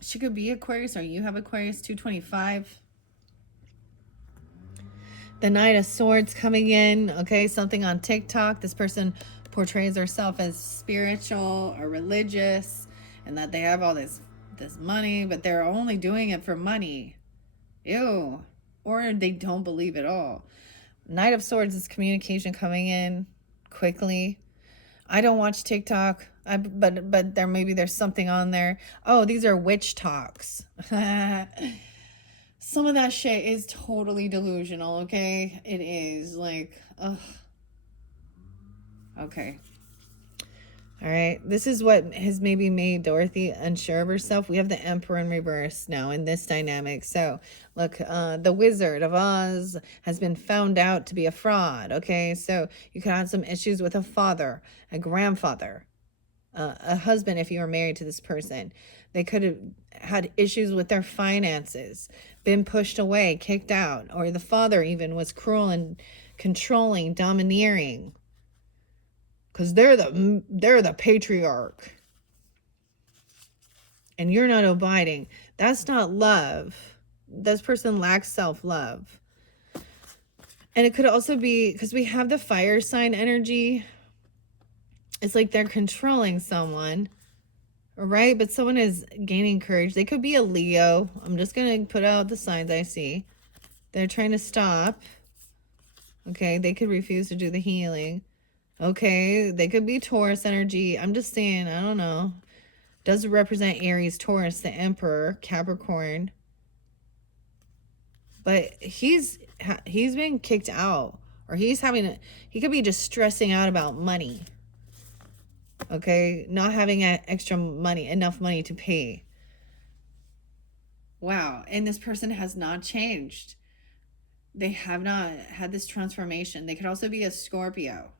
She could be Aquarius, or you have Aquarius 225. The Knight of Swords coming in, okay, something on TikTok. This person portrays herself as spiritual or religious, and that they have all this money, but they're only doing it for money. Ew. Or they don't believe at all. Knight of Swords is communication coming in quickly. I don't watch TikTok, but there's something on there. Oh, these are witch talks. Some of that shit is totally delusional, okay? It is, like, ugh. Okay. All right. This is what has maybe made Dorothy unsure of herself. We have the Emperor in reverse now in this dynamic. So, look, the Wizard of Oz has been found out to be a fraud, okay? So, you could have some issues with a father, a grandfather, a husband if you were married to this person. They could have had issues with their finances, been pushed away, kicked out, or the father even was cruel and controlling, domineering, because they're the patriarch and you're not abiding. That's not love. This person lacks self-love. And it could also be because we have the fire sign energy. It's like they're controlling someone, right? But someone is gaining courage. They could be a Leo. I'm just going to put out the signs I see. They're trying to stop. Okay, they could refuse to do the healing. Okay, they could be Taurus energy. I'm just saying, I don't know. Does represent Aries, Taurus, the Emperor, Capricorn. But he's been kicked out, or he could be just stressing out about money. Okay, not having extra money, enough money to pay. Wow, and this person has not changed. They have not had this transformation. They could also be a Scorpio.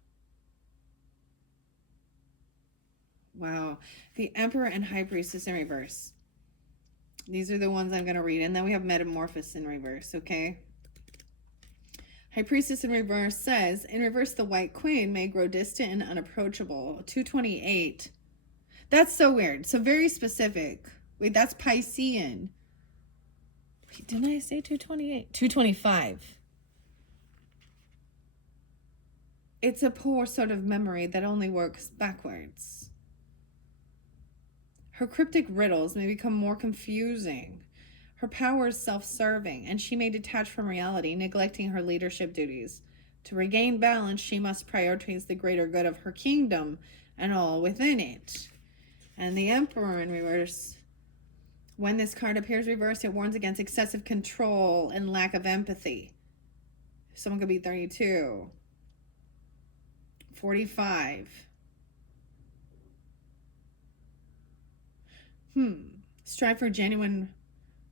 Wow, the Emperor and High Priestess in reverse. These are the ones I'm going to read. And then we have Metamorphosis in reverse, okay? High Priestess in reverse says, in reverse, the White Queen may grow distant and unapproachable. 228. That's so weird. So very specific. Wait, that's Piscean. Wait, didn't I say 228? 225. It's a poor sort of memory that only works backwards. Her cryptic riddles may become more confusing. Her power is self-serving, and she may detach from reality, neglecting her leadership duties. To regain balance, she must prioritize the greater good of her kingdom and all within it. And the Emperor in reverse. When this card appears reversed, it warns against excessive control and lack of empathy. Someone could be 32. 45. Strive for genuine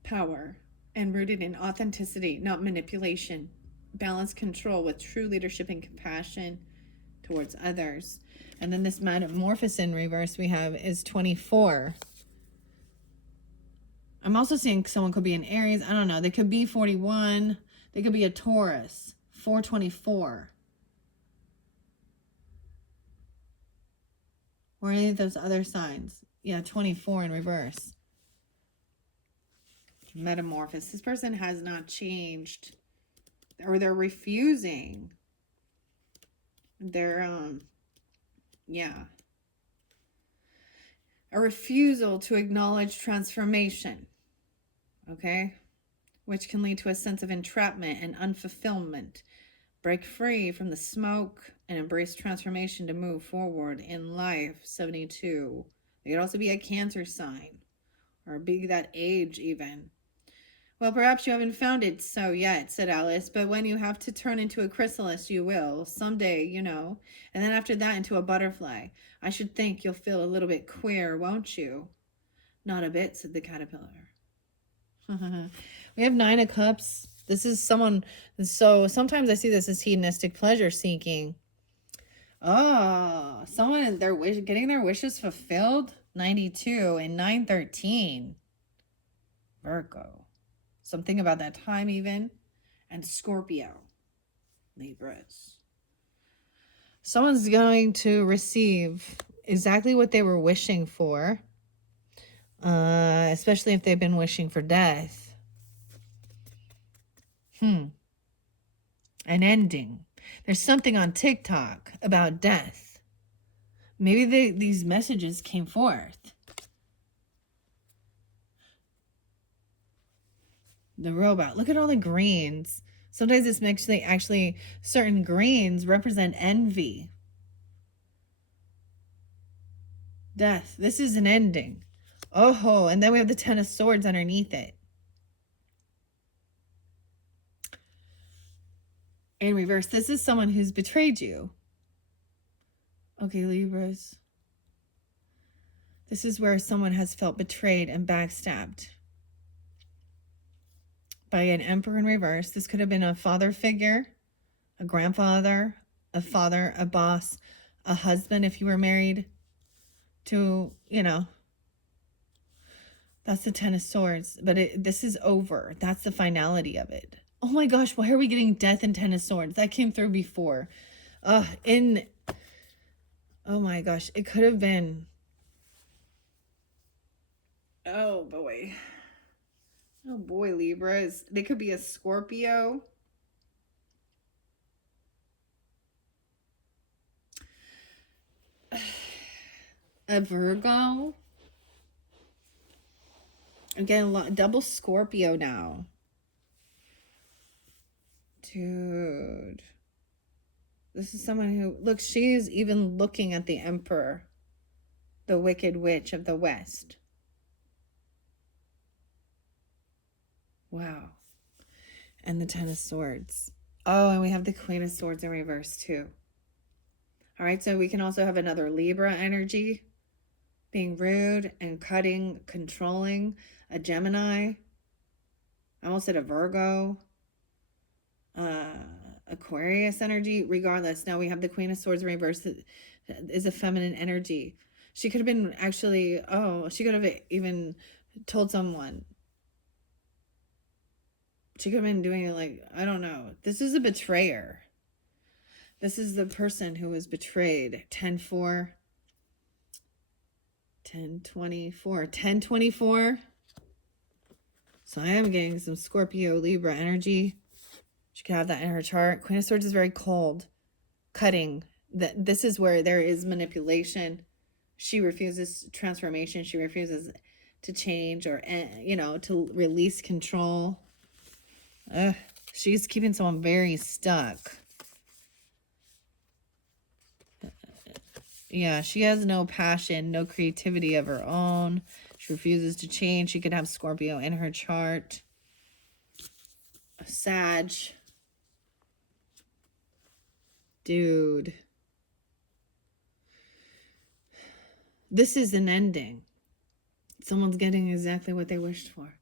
power and rooted in authenticity, not manipulation. Balance control with true leadership and compassion towards others. And then this Metamorphosis in reverse we have is 24. I'm also seeing someone could be an Aries. I don't know. They could be 41. They could be a Taurus. 424. Or any of those other signs. Yeah, 24 in reverse. Metamorphosis. This person has not changed. Or they're refusing. They're, yeah. A refusal to acknowledge transformation. Okay? Which can lead to a sense of entrapment and unfulfillment. Break free from the smoke and embrace transformation to move forward in life. 72. It could also be a Cancer sign, or be that age even. Well, perhaps you haven't found it so yet, said Alice, but when you have to turn into a chrysalis, you will, someday, you know, and then after that into a butterfly. I should think you'll feel a little bit queer, won't you? Not a bit, said the caterpillar. We have 9 of Cups. This is someone, so sometimes I see this as hedonistic pleasure seeking. Oh, someone getting their wishes fulfilled. 92 and 913. Virgo. Something about that time even. And Scorpio. Libras. Someone's going to receive exactly what they were wishing for. Especially if they've been wishing for death. An ending. There's something on TikTok about death. Maybe these messages came forth. The robot. Look at all the greens. Sometimes this makes actually certain greens represent envy. Death. This is an ending. Oh, and then we have the Ten of Swords underneath it. In reverse, this is someone who's betrayed you. Okay, Libras. This is where someone has felt betrayed and backstabbed by an Emperor in reverse. This could have been a father figure, a grandfather, a father, a boss, a husband if you were married to, that's the Ten of Swords. But this is over. That's the finality of it. Oh my gosh, why are we getting death and Ten of Swords? That came through before. Oh my gosh, it could have been. Oh boy, Libras. They could be a Scorpio. A Virgo. Again, double Scorpio now. Dude. This is someone who, look, she is even looking at the Emperor, the Wicked Witch of the West. Wow. And the Ten of Swords. Oh, and we have the Queen of Swords in reverse too. All right, so we can also have another Libra energy, being rude and cutting, controlling, a Gemini. I almost said a Virgo. Aquarius energy. Regardless, now we have the Queen of Swords in reverse that is a feminine energy. She could have been actually, she could have even told someone. She could have been doing it like, I don't know. This is a betrayer. This is the person who was betrayed. 10-4. 10-24. 10-24. So I am getting some Scorpio Libra energy. She could have that in her chart. Queen of Swords is very cold. Cutting. This is where there is manipulation. She refuses transformation. She refuses to change or, to release control. She's keeping someone very stuck. Yeah, she has no passion, no creativity of her own. She refuses to change. She could have Scorpio in her chart. A Sag. Dude. This is an ending. Someone's getting exactly what they wished for.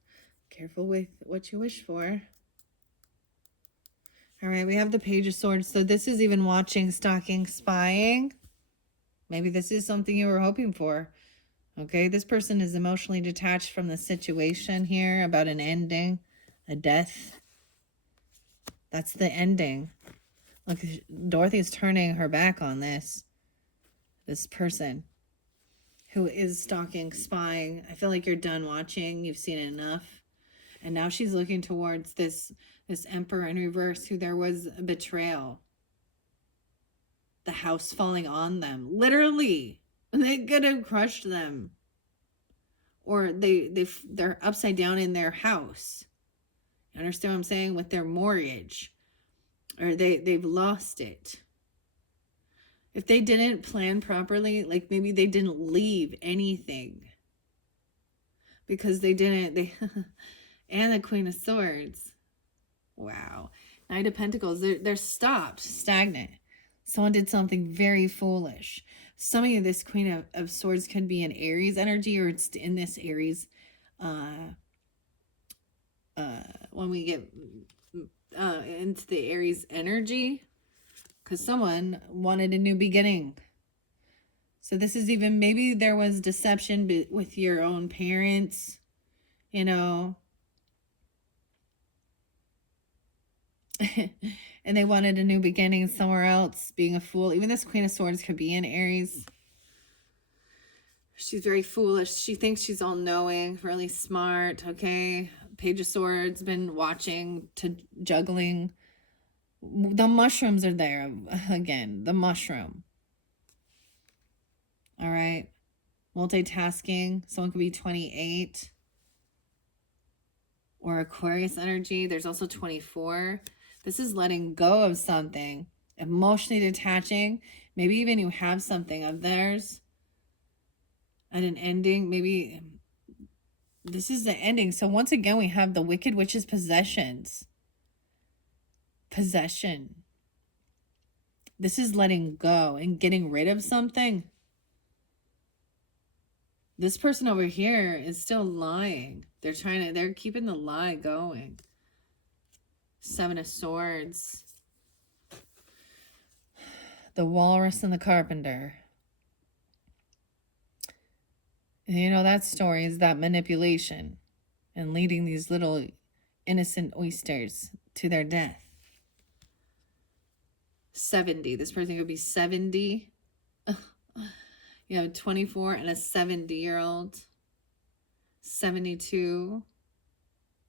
Careful with what you wish for. All right, we have the Page of Swords. So this is even watching, stalking, spying. Maybe this is something you were hoping for. Okay, this person is emotionally detached from the situation here about an ending, a death. That's the ending. Look, Dorothy's turning her back on this person who is stalking, spying. I feel like you're done watching. You've seen enough. And now she's looking towards this Emperor in reverse who there was a betrayal. The house falling on them. Literally. They could have crushed them. Or they're upside down in their house. You understand what I'm saying? With their mortgage. Or they've lost it. If they didn't plan properly, like maybe they didn't leave anything. Because they didn't. And the Queen of Swords. Wow. Knight of Pentacles. They're stopped. Stagnant. Someone did something very foolish. Some of you, this Queen of Swords could be an Aries energy, or it's in this Aries. When we get into the Aries energy, because someone wanted a new beginning. So this is even, maybe there was deception with your own parents, you know, and they wanted a new beginning somewhere else, being a fool. Even this Queen of Swords could be in Aries. She's very foolish. She thinks she's all knowing, really smart. Okay. Page of Swords, been watching to juggling. The mushrooms are there again. The mushroom. All right. Multitasking. Someone could be 28. Or Aquarius energy. There's also 24. This is letting go of something. Emotionally detaching. Maybe even you have something of theirs. And an ending. Maybe this is the ending. So once again, we have the Wicked Witch's possessions. Possession. This is letting go and getting rid of something. This person over here is still lying. They're keeping the lie going. Seven of Swords. The Walrus and the Carpenter. And you know, that story is that manipulation and leading these little innocent oysters to their death. 70. This person could be 70. You have 24 and a 70-year-old. 72.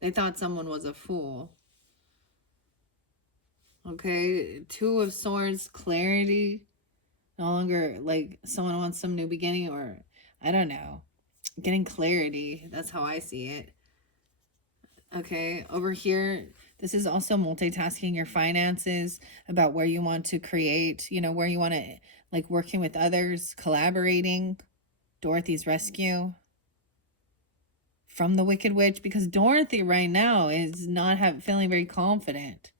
They thought someone was a fool. Okay. Two of Swords, clarity. No longer like someone wants some new beginning, or I don't know. Getting clarity. That's how I see it. Okay. Over here, this is also multitasking your finances, about where you want to create, you know, where you want to, like, working with others, collaborating. Dorothy's rescue from the Wicked Witch, because Dorothy right now is not feeling very confident.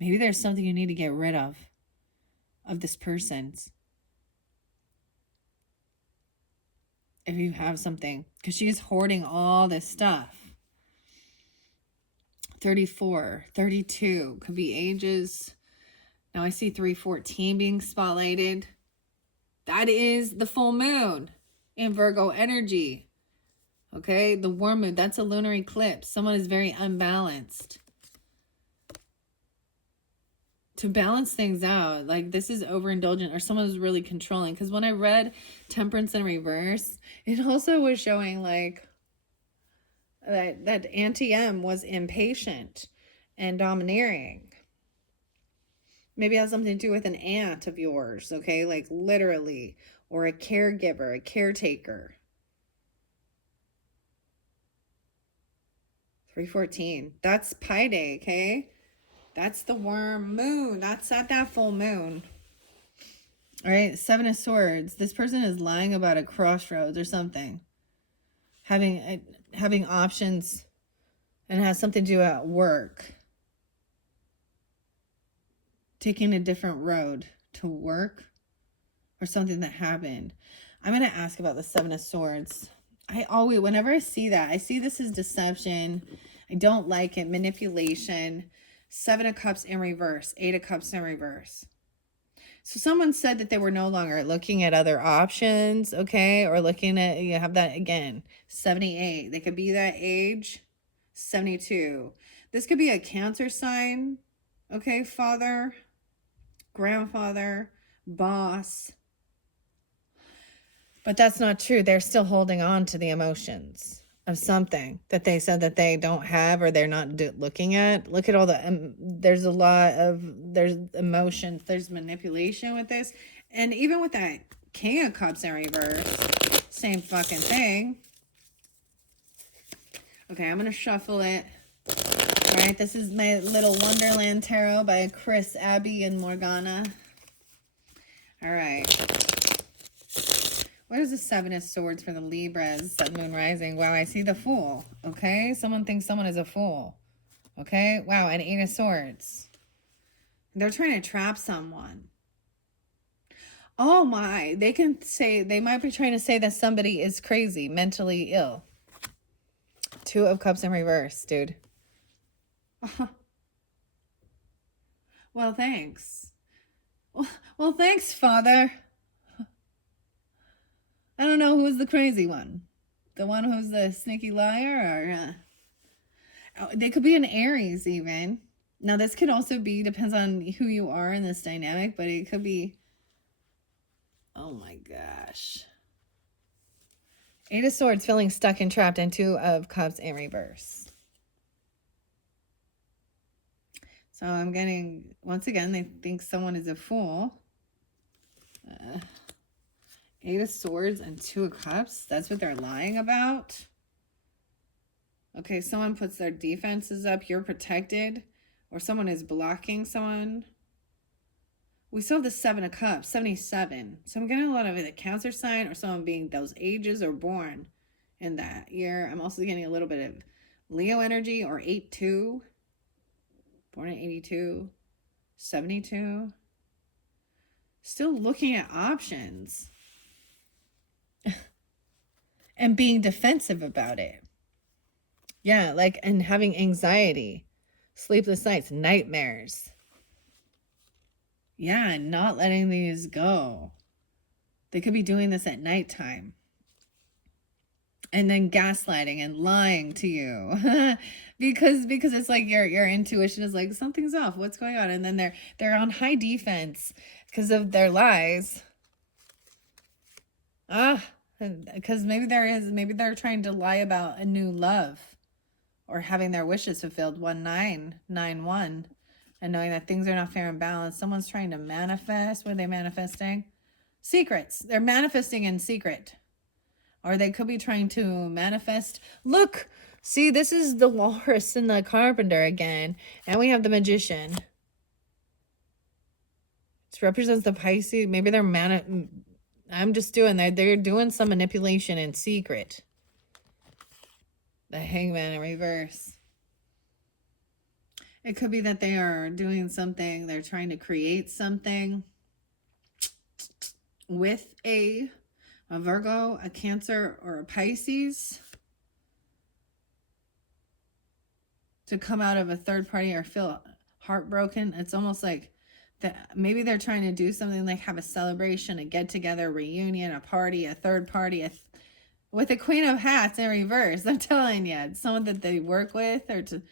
Maybe there's something you need to get rid of this person's. If you have something, because she is hoarding all this stuff. 34, 32 could be ages. Now I see 314 being spotlighted. That is the full moon in Virgo energy. Okay, the worm moon, that's a lunar eclipse. Someone is very unbalanced. To balance things out, like this is overindulgent, or someone is really controlling. Because when I read Temperance in reverse, it also was showing like that Auntie M was impatient and domineering. Maybe it has something to do with an aunt of yours, okay? Like literally, or a caregiver, a caretaker. 314. That's Pi Day, okay? That's the worm moon. That's at that full moon. All right, Seven of Swords. This person is lying about a crossroads or something. Having options, and it has something to do at work. Taking a different road to work, or something that happened. I'm going to ask about the Seven of Swords. Whenever I see that, I see this as deception. I don't like it. Manipulation. 7 of Cups in reverse. 8 of Cups in reverse. So someone said that they were no longer looking at other options, okay? Or looking at, you have that again. 78. They could be that age. 72. This could be a Cancer sign, okay? Father, grandfather, boss. But that's not true. They're still holding on to the emotions of something that they said that they don't have, or they're not looking at. Look at all the, there's emotions, there's manipulation with this. And even with that King of Cups in reverse, same fucking thing. Okay, I'm going to shuffle it. All right, this is my little Wonderland Tarot by Chris, Abby, and Morgana. All right. What is the Seven of Swords for the Libras? Sun, Moon, Rising. Wow, I see the Fool. Okay, someone thinks someone is a fool. Okay, wow, and 8 of Swords. They're trying to trap someone. Oh my, they might be trying to say that somebody is crazy, mentally ill. 2 of Cups in reverse, dude. Well, thanks. Well, thanks, Father. I don't know who's the crazy one. The one who's the sneaky liar, or they could be an Aries even. Now, this could also be, depends on who you are in this dynamic, but it could be, oh my gosh. Eight of Swords feeling stuck and trapped, and Two of Cups in reverse. So I'm getting, once again, they think someone is a fool. Eight of Swords and Two of Cups. That's what they're lying about. Okay, someone puts their defenses up. You're protected. Or someone is blocking someone. We still have the Seven of Cups, 77. So I'm getting a lot of it, a Cancer sign or someone being those ages or born in that year. I'm also getting a little bit of Leo energy or 8-2. Born in 82. 72. Still looking at options. And being defensive about it. Yeah, like, and having anxiety. Sleepless nights, nightmares. Yeah, not letting these go. They could be doing this at nighttime. And then gaslighting and lying to you. because it's like your intuition is like, something's off. What's going on? And then they're on high defense because of their lies. Because maybe they're trying to lie about a new love or having their wishes fulfilled. 1991. And knowing that things are not fair and balanced. Someone's trying to manifest. What are they manifesting? Secrets. They're manifesting in secret. Or they could be trying to manifest. Look, see, this is the walrus and the carpenter again. And we have the magician. This represents the Pisces. Maybe they're I'm just doing that. They're doing some manipulation in secret. The Hangman in reverse. It could be that they are doing something. They're trying to create something with a Virgo, a Cancer, or a Pisces to come out of a third party or feel heartbroken. It's almost like that maybe they're trying to do something like have a celebration, a get-together, reunion, a party, a third party, with a Queen of Hats in reverse. I'm telling you, it's someone that they work with or to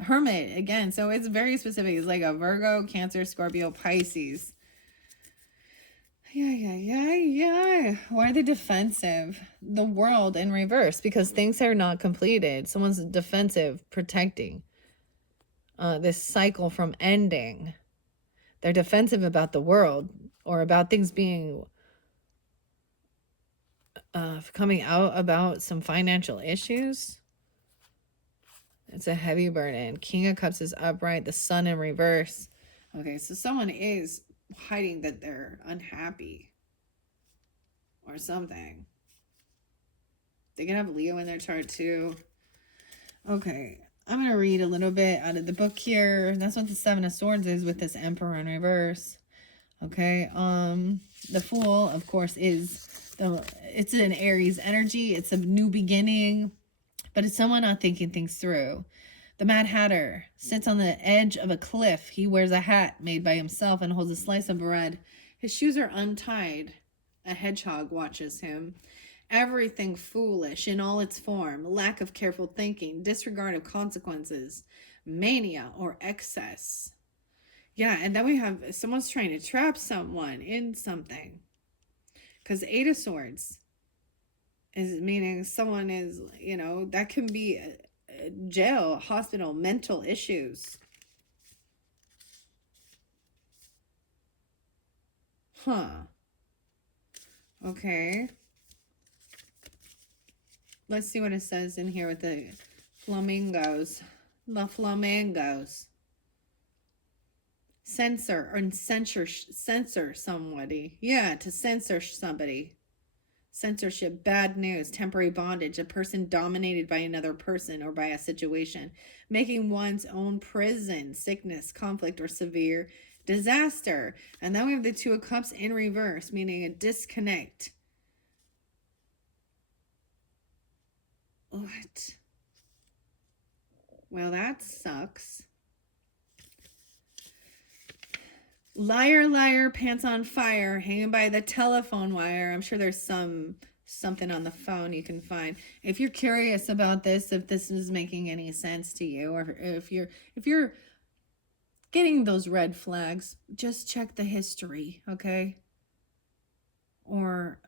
Hermit again. So it's very specific. It's like a Virgo, Cancer, Scorpio, Pisces. Yeah. Why are they defensive? The World in reverse, because things are not completed. Someone's defensive, protecting this cycle from ending. They're defensive about the world or about things being coming out about some financial issues. It's a heavy burden. King of Cups is upright. The Sun in reverse. Okay, so someone is hiding that they're unhappy or something. They can have Leo in their chart too. Okay, I'm going to read a little bit out of the book here. That's what the Seven of Swords is with this Emperor in reverse. Okay, the Fool, of course, it's an Aries energy. It's a new beginning, but it's someone not thinking things through. The Mad Hatter sits on the edge of a cliff. He wears a hat made by himself and holds a slice of bread. His shoes are untied. A hedgehog watches him. Everything foolish in all its form. Lack of careful thinking. Disregard of consequences. Mania or excess. Yeah, and then we have someone's trying to trap someone in something. Because Eight of Swords is meaning someone is, that can be jail, hospital, mental issues. Okay. Let's see what it says in here with the flamingos. The flamingos. Censor somebody. Yeah, to censor somebody. Censorship, bad news, temporary bondage, a person dominated by another person or by a situation, making one's own prison, sickness, conflict, or severe disaster. And then we have the Two of Cups in reverse, meaning a disconnect. What? Well, that sucks. Liar, liar, pants on fire, hanging by the telephone wire. I'm sure there's something on the phone you can find. If you're curious about this, if this is making any sense to you, or if you're getting those red flags, just check the history, okay? Or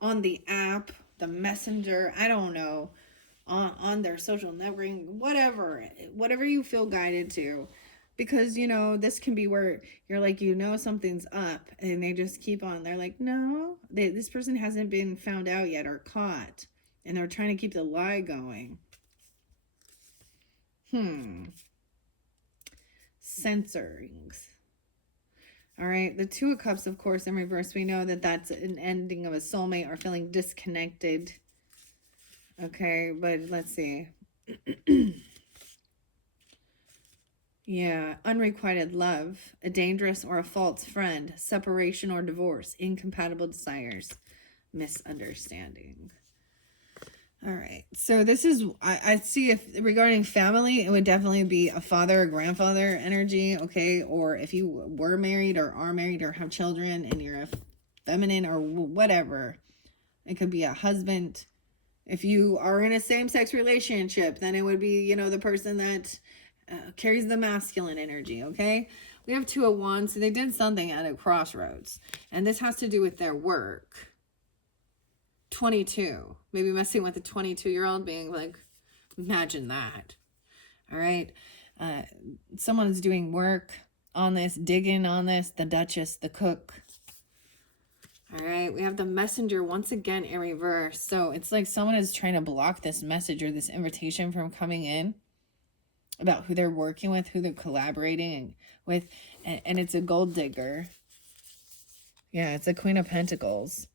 on the app, the messenger, I don't know, on their social networking, whatever you feel guided to. Because, this can be where you're like, something's up, and they just keep on. They're like, no, this person hasn't been found out yet or caught, and they're trying to keep the lie going. Censorings. All right, the Two of Cups, of course, in reverse, we know that that's an ending of a soulmate or feeling disconnected. Okay, but let's see. Yeah, unrequited love, a dangerous or a false friend, separation or divorce, incompatible desires, misunderstanding. All right, so this is, I see if regarding family, it would definitely be a father or grandfather energy, okay? Or if you were married or are married or have children and you're a feminine or whatever, it could be a husband. If you are in a same-sex relationship, then it would be, the person that carries the masculine energy, okay? We have Two of Wands, so they did something at a crossroads. And this has to do with their work. 22. Maybe messing with a 22-year-old being like, imagine that. All right? Someone is doing work on this, digging on this, the Duchess, the cook. All right, we have the Messenger once again in reverse. So it's like someone is trying to block this message or this invitation from coming in about who they're working with, who they're collaborating with. And it's a gold digger. Yeah, it's a Queen of Pentacles.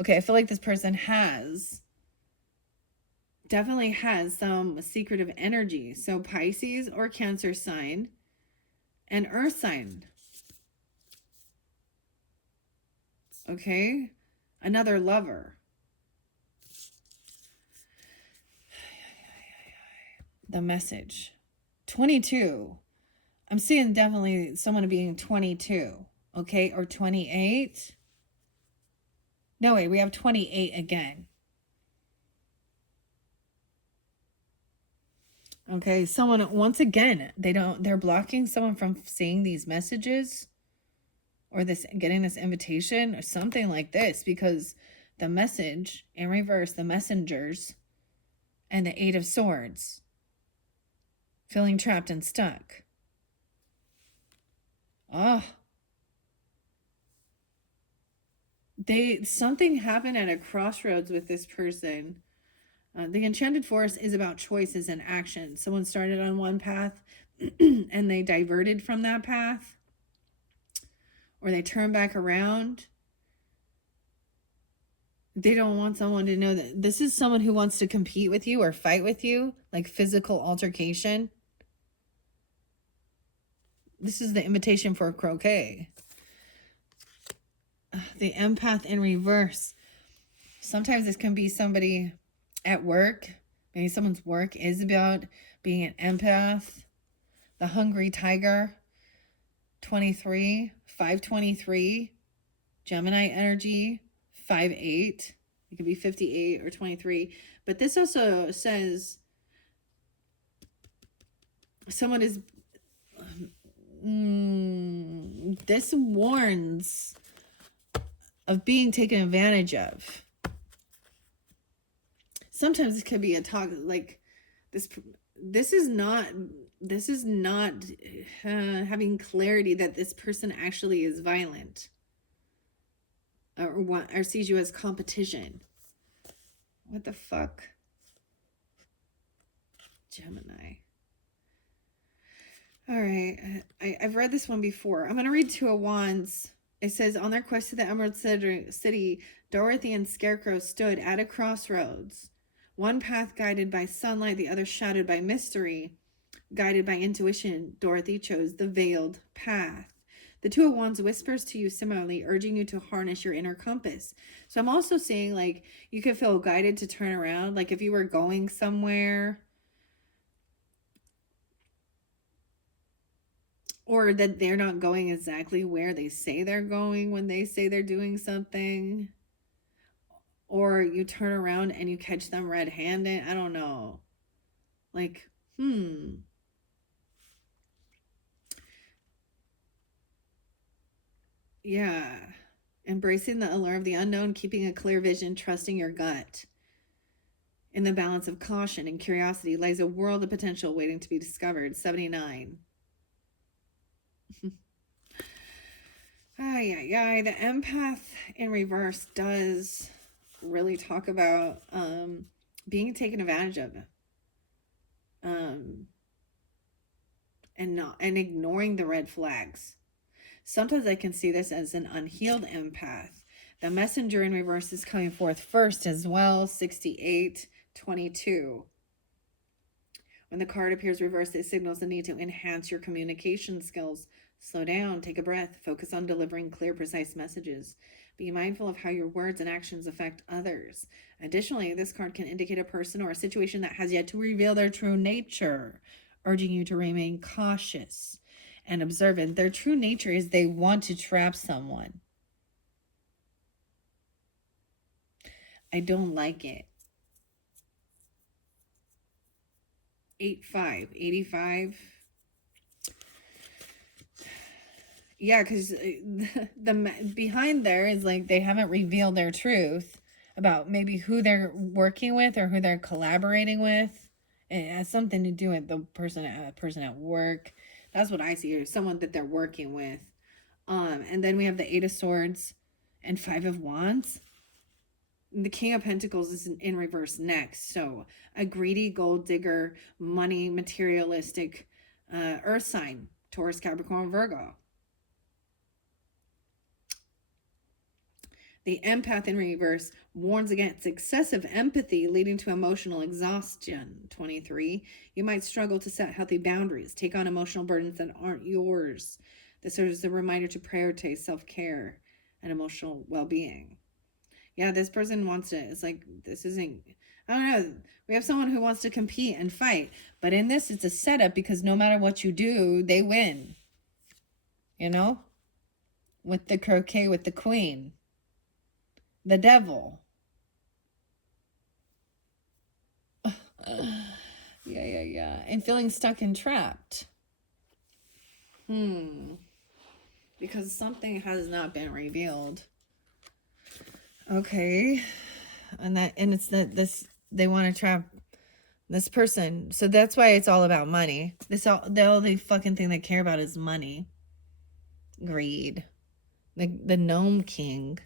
Okay, I feel like this person definitely has some secretive energy. So Pisces or Cancer sign and Earth sign. Okay, another lover. The message. 22. I'm seeing definitely someone being 22. Okay, or 28. No, wait, we have 28 again. Okay, someone, once again, they're blocking someone from seeing these messages or getting this invitation or something like this, because the message in reverse, the messengers and the Eight of Swords, feeling trapped and stuck. Something happened at a crossroads with this person. The Enchanted Forest is about choices and action. Someone started on one path and they diverted from that path, or they turn back around. They don't want someone to know that this is someone who wants to compete with you or fight with you, like physical altercation. This is the invitation for croquet. The Empath in reverse. Sometimes this can be somebody at work. Maybe someone's work is about being an empath. The Hungry Tiger. 23. 523. Gemini energy. 5-8. It could be 58 or 23. But this also says someone is... this warns of being taken advantage of. Sometimes it could be a talk like this. This is not having clarity that this person actually is violent or sees you as competition. What the fuck? Gemini. All right. I've read this one before. I'm going to read Two of Wands. It says, on their quest to the Emerald City, Dorothy and Scarecrow stood at a crossroads. One path guided by sunlight, the other shadowed by mystery. Guided by intuition, Dorothy chose the veiled path. The Two of Wands whispers to you similarly, urging you to harness your inner compass. So I'm also seeing like you could feel guided to turn around. Like if you were going somewhere or that they're not going exactly where they say they're going when they say they're doing something, or you turn around and you catch them red-handed. I don't know. Like, yeah. Embracing the allure of the unknown, keeping a clear vision, trusting your gut. In the balance of caution and curiosity lies a world of potential waiting to be discovered. 79. The empath in reverse does really talk about being taken advantage of, and ignoring the red flags. Sometimes I can see this as an unhealed empath. The messenger in reverse is coming forth first as well. 68-22. When the card appears reversed, it signals the need to enhance your communication skills. Slow down, take a breath, focus on delivering clear, precise messages. Be mindful of how your words and actions affect others. Additionally, this card can indicate a person or a situation that has yet to reveal their true nature, urging you to remain cautious and observant. Their true nature is they want to trap someone. I don't like it. 85. Yeah, because the behind there is like they haven't revealed their truth about maybe who they're working with or who they're collaborating with. It has something to do with the person at work. That's what I see here. Someone that they're working with. And then we have the 8 of Swords and 5 of Wands. The King of Pentacles is in reverse next. So a greedy gold digger, money, materialistic earth sign, Taurus, Capricorn, Virgo. The empath in reverse warns against excessive empathy leading to emotional exhaustion. 23. You might struggle to set healthy boundaries, take on emotional burdens that aren't yours. This serves as a reminder to prioritize self-care and emotional well-being. Yeah, this person wants to, it's like, this isn't, I don't know. We have someone who wants to compete and fight, but in this, it's a setup because no matter what you do, they win. You know? With the croquet with the queen. The devil. Yeah. And feeling stuck and trapped. Because something has not been revealed. Okay. And it's that they want to trap this person. So that's why it's all about money. The only fucking thing they care about is money. Greed. The Gnome King.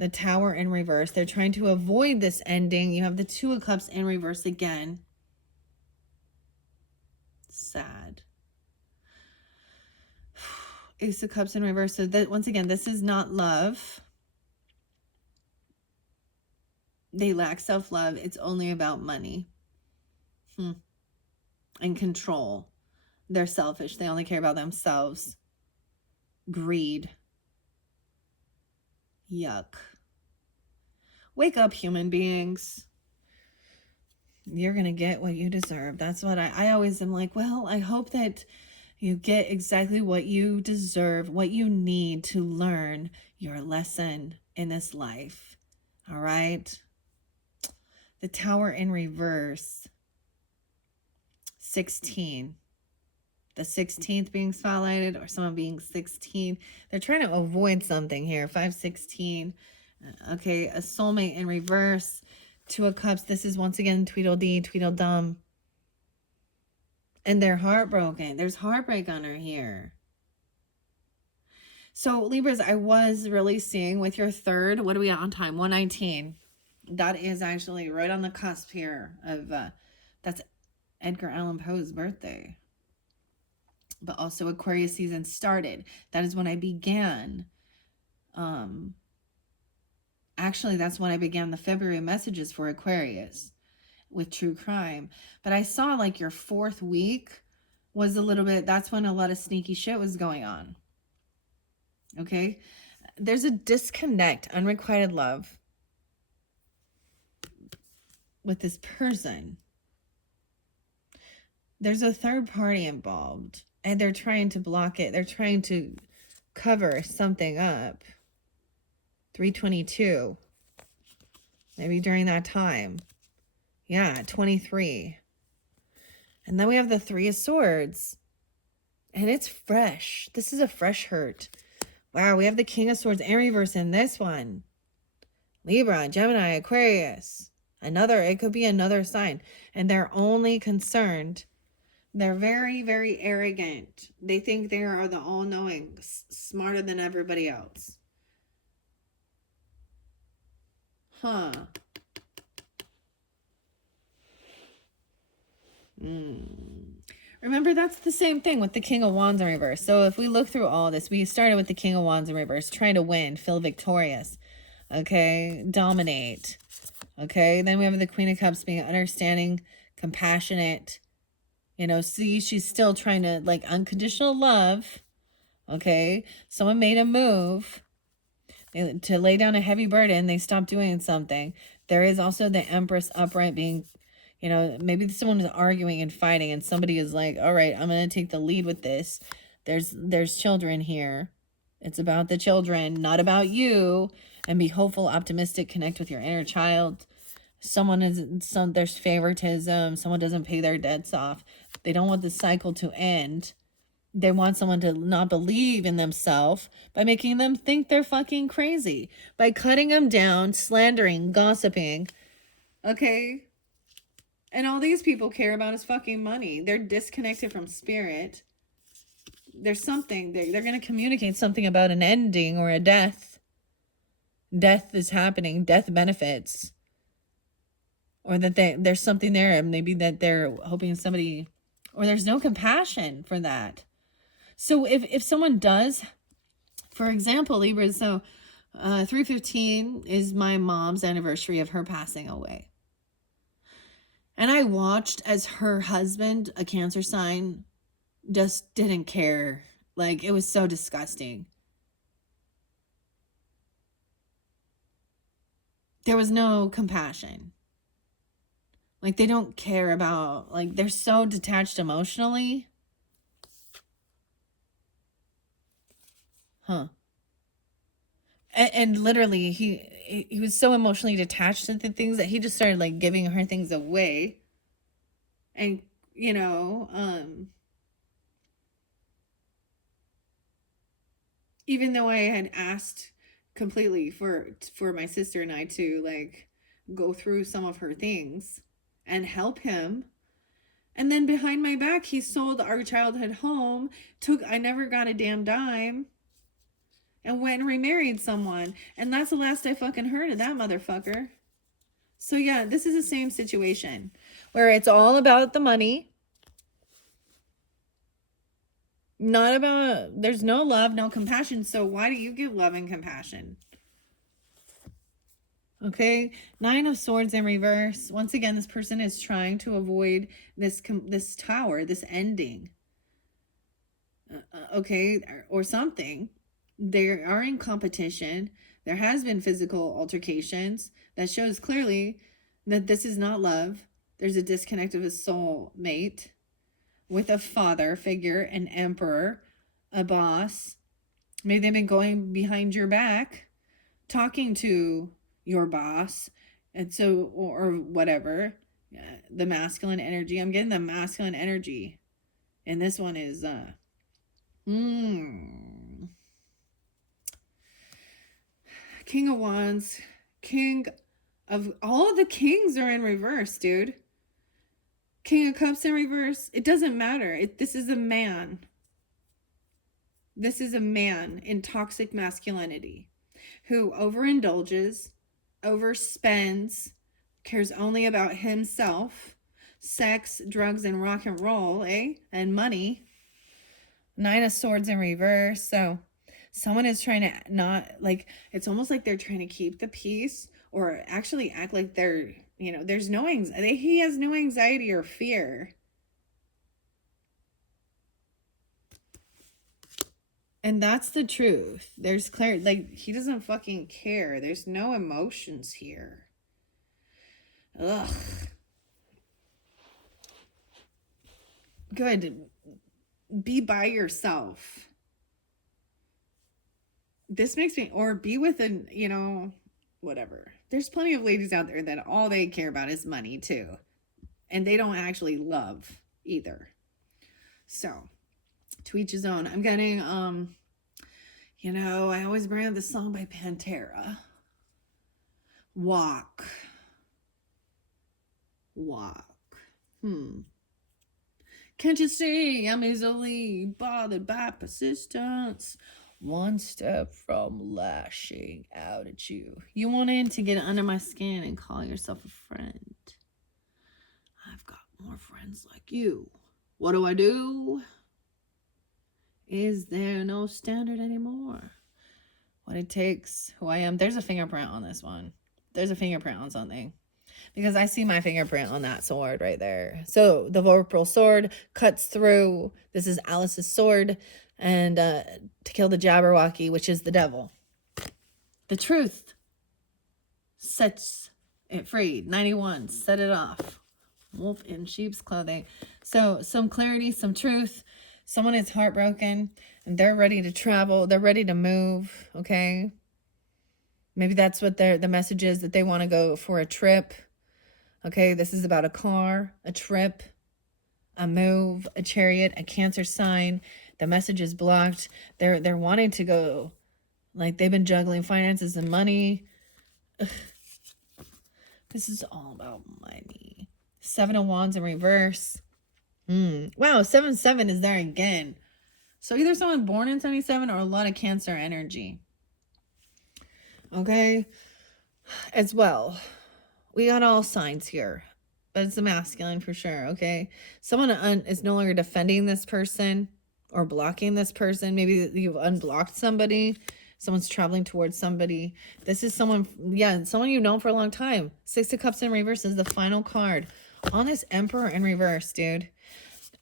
The Tower in reverse. They're trying to avoid this ending. You have the 2 of Cups in reverse again. Sad. Ace of Cups in reverse. So that, once again, this is not love. They lack self-love. It's only about money. And control. They're selfish. They only care about themselves. Greed. Yuck. Wake up, human beings. You're going to get what you deserve. That's what I always am like, well, I hope that you get exactly what you deserve, what you need to learn your lesson in this life. All right? The Tower in reverse. 16. The 16th being spotlighted, or someone being 16. They're trying to avoid something here. 516. Okay, a soulmate in reverse. 2 of Cups. This is once again Tweedledee, Tweedledum. And they're heartbroken. There's heartbreak on her here. So, Libras, I was really seeing with your third, what are we at on time? 119. That is actually right on the cusp here of, that's Edgar Allan Poe's birthday. But also Aquarius season started. That is when I began. Actually, that's when I began the February messages for Aquarius with true crime. But I saw like your 4th week was a little bit, that's when a lot of sneaky shit was going on. Okay? There's a disconnect, unrequited love with this person. There's a third party involved. And they're trying to block it. They're trying to cover something up. 322. Maybe during that time. Yeah, 23. And then we have the Three of Swords. And it's fresh. This is a fresh hurt. Wow, we have the King of Swords in reverse in this one. Libra, Gemini, Aquarius. It could be another sign. And they're only concerned. They're very, very arrogant. They think they are the all-knowing, smarter than everybody else. Huh. Remember, that's the same thing with the King of Wands in reverse. So if we look through all this, we started with the King of Wands in reverse, trying to win, feel victorious, okay, dominate, okay. Then we have the Queen of Cups being understanding, compassionate, you know, see, she's still trying to, like, unconditional love, okay. Someone made a move to lay down a heavy burden. They stopped doing something. There is also the Empress upright being, you know, maybe someone is arguing and fighting and somebody is like, all right, I'm going to take the lead with this. There's children here. It's about the children, not about you. And be hopeful, optimistic, connect with your inner child. There's favoritism. Someone doesn't pay their debts off. They don't want the cycle to end. They want someone to not believe in themselves by making them think they're fucking crazy. By cutting them down, slandering, gossiping. Okay? And all these people care about is fucking money. They're disconnected from spirit. There's something. They're going to communicate something about an ending or a death. Death is happening. Death benefits. Or that there's something there. Maybe that they're hoping somebody... Or there's no compassion for that. So if someone does... For example, Libra, so 3/15 is my mom's anniversary of her passing away. And I watched as her husband, a Cancer sign, just didn't care. Like, it was so disgusting. There was no compassion. Like, they don't care about, like, they're so detached emotionally. Huh. And literally, he was so emotionally detached to the things that he just started, like, giving her things away. And, you know, even though I had asked completely for my sister and I to, like, go through some of her things and help him. And then behind my back, he sold our childhood home, I never got a damn dime, and went and remarried someone. And that's the last I fucking heard of that motherfucker. So yeah, this is the same situation where it's all about the money. Not about, there's no love, no compassion. So why do you give love and compassion? Okay, 9 of Swords in reverse. Once again, this person is trying to avoid this tower, this ending. Okay, or something. They are in competition. There has been physical altercations. That shows clearly that this is not love. There's a disconnect of a soul mate with a father figure, an emperor, a boss. Maybe they've been going behind your back, talking to your boss, and so, or whatever. The masculine energy. I'm getting the masculine energy. And this one is, King of Wands, King of... All of the kings are in reverse, dude. King of Cups in reverse. It doesn't matter. This is a man. This is a man in toxic masculinity who overindulges, overspends, cares only about himself, sex, drugs, and rock and roll, and money. 9 of Swords in reverse. So someone is trying to not, like, it's almost like they're trying to keep the peace, or actually act like they're, you know, there's no anxiety. He has no anxiety or fear. And that's the truth. There's clear, like, he doesn't fucking care. There's no emotions here. Ugh. Good. be by yourself. This makes me, or be with an, you know, whatever. There's plenty of ladies out there that all they care about is money too. And they don't actually love either. So, to each his own. I'm getting, you know, I always bring up this song by Pantera. Walk. Can't you see I'm easily bothered by persistence? One step from lashing out at you. You wanted to get under my skin and call yourself a friend. I've got more friends like you. What do? Is there no standard anymore? What it takes, who I am. There's a fingerprint on this one. There's a fingerprint on something. Because I see my fingerprint on that sword right there. So the Vorpal sword cuts through. This is Alice's sword. And to kill the Jabberwocky, which is the devil. The truth sets it free. 91, set it off. Wolf in sheep's clothing. So some clarity, some truth. Someone is heartbroken and they're ready to travel. They're ready to move. Okay. Maybe that's what the message is, that they want to go for a trip. Okay. This is about a car, a trip, a move, a chariot, a Cancer sign. The message is blocked. They're wanting to go. Like, they've been juggling finances and money. Ugh. This is all about money. 7 of Wands in reverse. Wow, 7-7 is there again. So either someone born in 77 or a lot of Cancer energy. Okay. As well, we got all signs here. But it's a masculine for sure, okay? Someone is no longer defending this person or blocking this person. Maybe you've unblocked somebody. Someone's traveling towards somebody. This is someone, yeah, someone you've known for a long time. 6 of Cups in reverse is the final card. On this Emperor in reverse, dude.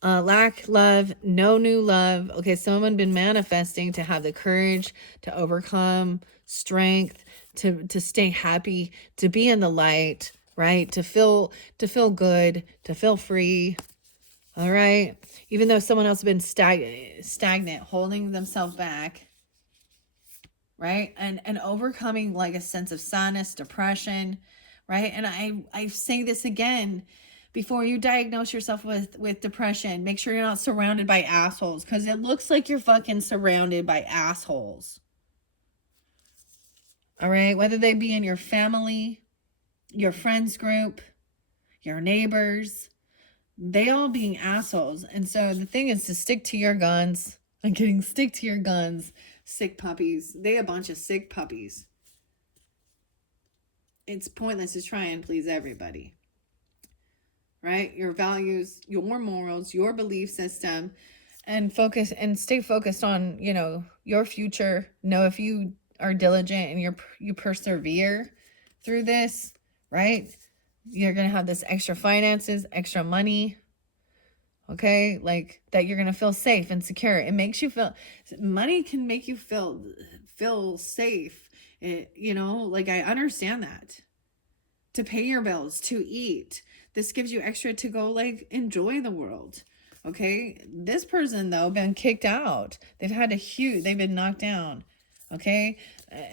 Lack love, no new love. Okay, someone been manifesting to have the courage to overcome, strength, to stay happy, to be in the light, right? To feel good, to feel free. All right. Even though someone else has been stagnant, holding themselves back, right? And overcoming like a sense of sadness, depression, right? And I say this again, before you diagnose yourself with depression, make sure you're not surrounded by assholes, because it looks like you're fucking surrounded by assholes. All right? Whether they be in your family, your friends group, your neighbors, they all being assholes. And so the thing is to stick to your guns. I'm kidding. Stick to your guns. Sick puppies. They a bunch of sick puppies. It's pointless to try and please everybody. Right? Your values, your morals, your belief system, and focus and stay focused on, you know, your future. Know if you are diligent and you persevere through this, right? You're going to have this extra finances, extra money. Okay? Like that you're going to feel safe and secure. It makes you feel, money can make you feel safe. You know, like I understand that. To pay your bills, to eat. This gives you extra to go like enjoy the world. Okay? This person though been kicked out. They've been knocked down. Okay?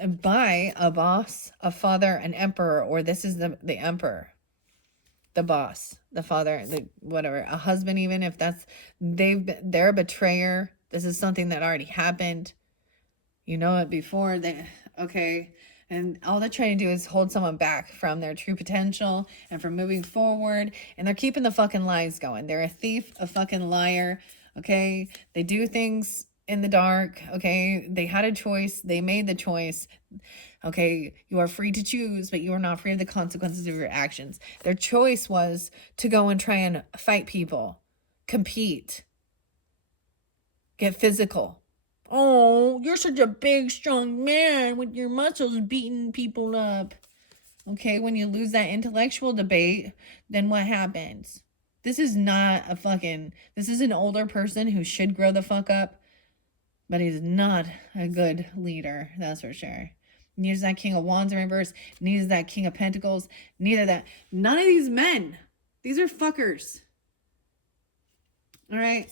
By a boss, a father, an emperor, or this is the emperor. The boss, the father, the whatever, a husband, even if they're a betrayer. This is something that already happened. You know it before okay. And all they're trying to do is hold someone back from their true potential and from moving forward. And they're keeping the fucking lies going. They're a thief, a fucking liar. Okay. They do things in the dark. Okay. They had a choice. They made the choice. Okay. You are free to choose, but you are not free of the consequences of your actions. Their choice was to go and try and fight people, compete, get physical. Oh, you're such a big, strong man with your muscles beating people up. Okay, when you lose that intellectual debate, then what happens? This is not this is an older person who should grow the fuck up, but he's not a good leader, that's for sure. Neither is that King of Wands in reverse, neither is that King of Pentacles, none of these men, these are fuckers. All right.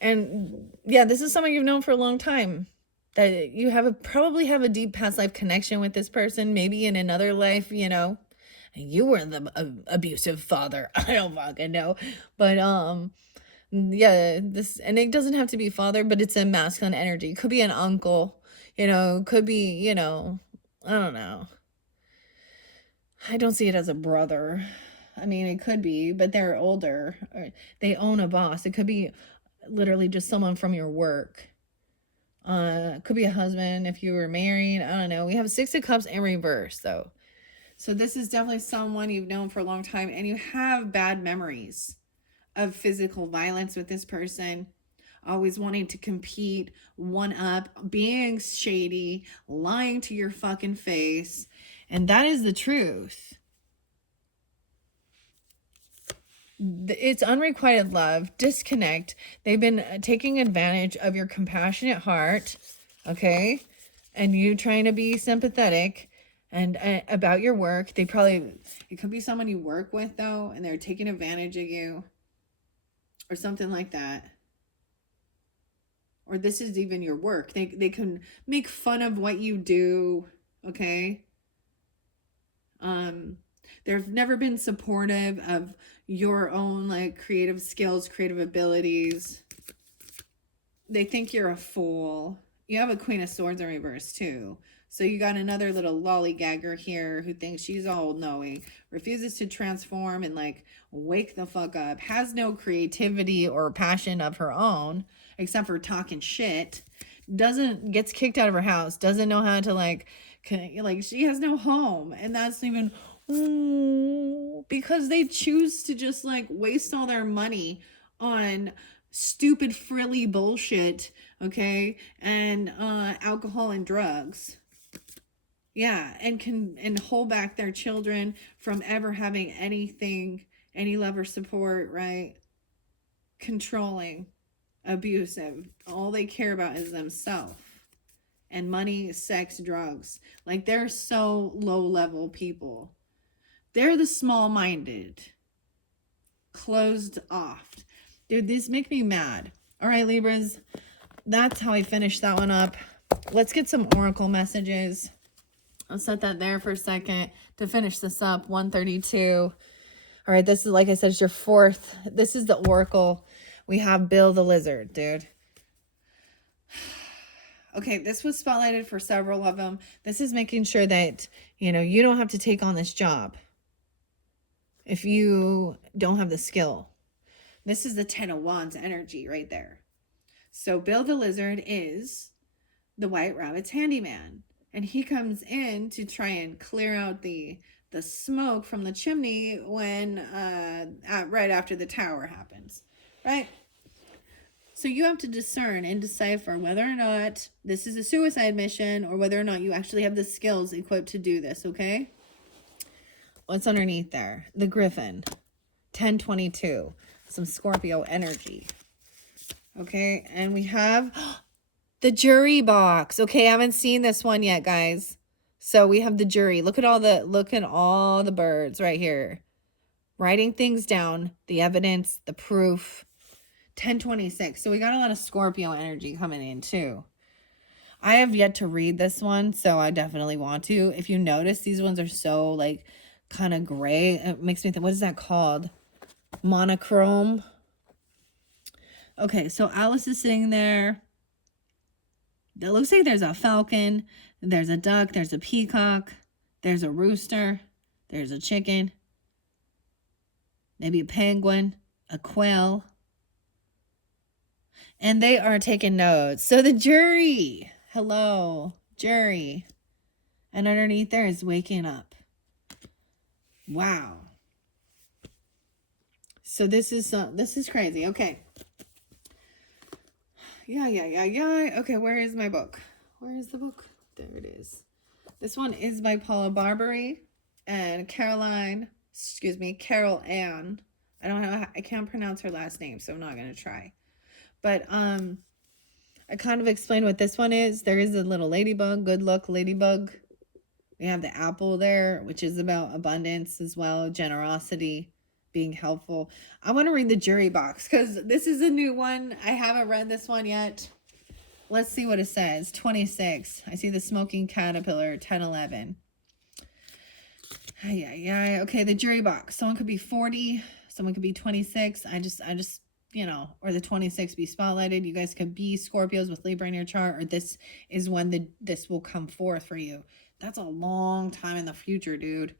And yeah, this is someone you've known for a long time. That you probably have a deep past life connection with this person. Maybe in another life, you were the abusive father. I don't fucking know. But yeah, and it doesn't have to be father, but it's a masculine energy. Could be an uncle, could be, I don't know. I don't see it as a brother. I mean, it could be, but they're older. Or they own a boss. It could be literally just someone from your work. Could be a husband if you were married. I don't know. We have 6 of Cups in reverse, though. So this is definitely someone you've known for a long time, and you have bad memories of physical violence with this person. Always wanting to compete, one up, being shady, lying to your fucking face. And that is the truth. It's unrequited love, disconnect. They've been taking advantage of your compassionate heart, okay? And you trying to be sympathetic and about your work. It could be someone you work with, though, and they're taking advantage of you or something like that. Or this is even your work. They can make fun of what you do, okay? They've never been supportive of your own like creative skills, creative abilities. They think you're a fool. You have a Queen of Swords in reverse too. So you got another little lollygagger here who thinks she's all knowing, refuses to transform and like wake the fuck up, has no creativity or passion of her own except for talking shit, gets kicked out of her house, doesn't know how to like she has no home. And that's even because they choose to just like waste all their money on stupid frilly bullshit, okay, and alcohol and drugs. Yeah, and hold back their children from ever having anything, any love or support, right? Controlling, abusive. All they care about is themselves. And money, sex, drugs. Like, they're so low-level people. They're the small-minded. Closed off. Dude, these make me mad. All right, Libras. That's how I finished that one up. Let's get some oracle messages. I'll set that there for a second to finish this up. 132. All right, this is, like I said, it's your 4th. This is the oracle. We have Bill the Lizard, dude. Okay, this was spotlighted for several of them. This is making sure that, you don't have to take on this job if you don't have the skill. This is the 10 of Wands energy right there. So Bill the Lizard is the White Rabbit's handyman. And he comes in to try and clear out the smoke from the chimney when right after the tower happens, right? So you have to discern and decipher whether or not this is a suicide mission or whether or not you actually have the skills equipped to do this, okay? What's underneath there? The Griffin. 1022. Some Scorpio energy. Okay, and we have the jury box. Okay, I haven't seen this one yet, guys. So we have the jury. Look at all the birds right here. Writing things down, the evidence, the proof. 1026. So we got a lot of Scorpio energy coming in too. I have yet to read this one, so I definitely want to. If you notice, these ones are so like kind of gray. It makes me think, what is that called? Monochrome. Okay, so Alice is sitting there. It looks like there's a falcon, there's a duck, there's a peacock, there's a rooster, there's a chicken, maybe a penguin, a quail. And they are taking notes. So the jury, hello, jury. And underneath there is waking up. Wow. So this is crazy. Okay. Yeah. Okay, where is my book? Where is the book? There it is. This one is by Paula Barbary and Carol Ann. I can't pronounce her last name, so I'm not going to try. But I kind of explained what this one is. There is a little ladybug, good luck ladybug. We have the apple there, which is about abundance as well, generosity, being helpful. I want to read the jury box because this is a new one. I haven't read this one yet. Let's see what it says. 26. I see the smoking caterpillar. 10, 11. Yeah. Okay, the jury box. Someone could be 40. Someone could be 26. I just, you know, or the 26 be spotlighted. You guys could be Scorpios with Libra in your chart, or this is when this will come forth for you. That's a long time in the future, dude.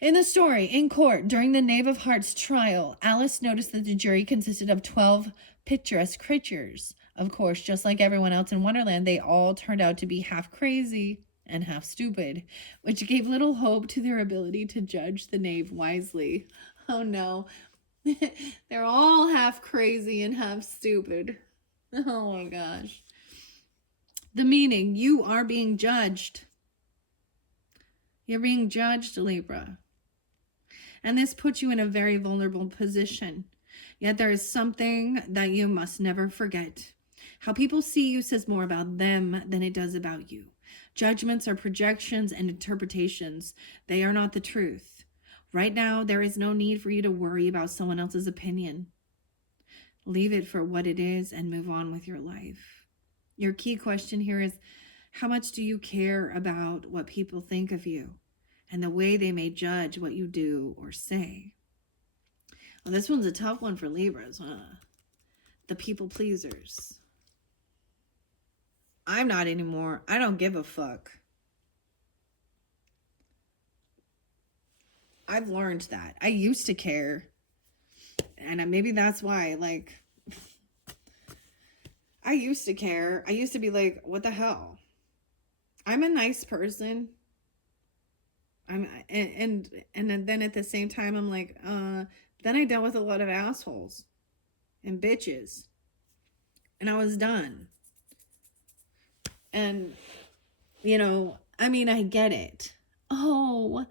In the story, in court, during the Knave of Hearts trial, Alice noticed that the jury consisted of 12 picturesque creatures. Of course, just like everyone else in Wonderland, they all turned out to be half crazy and half stupid, which gave little hope to their ability to judge the knave wisely. Oh no, they're all half crazy and half stupid. Oh my gosh. The meaning, you are being judged. You're being judged, Libra. And this puts you in a very vulnerable position. Yet there is something that you must never forget. How people see you says more about them than it does about you. Judgments are projections and interpretations. They are not the truth. Right now, there is no need for you to worry about someone else's opinion. Leave it for what it is and move on with your life. Your key question here is, how much do you care about what people think of you and the way they may judge what you do or say? Well, this one's a tough one for Libras, huh? The people pleasers. I'm not anymore. I don't give a fuck. I've learned that. I used to care. And maybe that's why, like, I used to care. I used to be like, what the hell? I'm a nice person. And then at the same time, I'm like, then I dealt with a lot of assholes and bitches. And I was done. And, you know, I mean, I get it. Oh,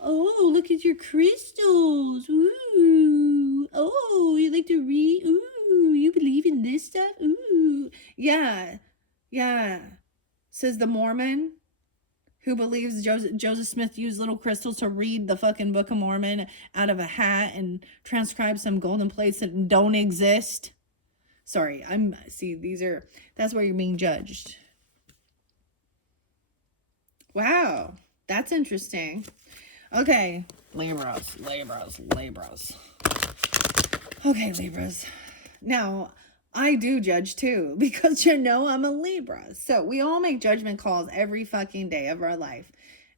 look at your crystals. Ooh, oh, you like to read? Ooh, you believe in this stuff? Ooh, yeah. Says the Mormon who believes Joseph Smith used little crystals to read the fucking Book of Mormon out of a hat and transcribe some golden plates that don't exist. Sorry, that's where you're being judged. Wow, that's interesting. Okay, Libras. Okay, Libras. Now, I do judge too, because you know I'm a Libra. So we all make judgment calls every fucking day of our life.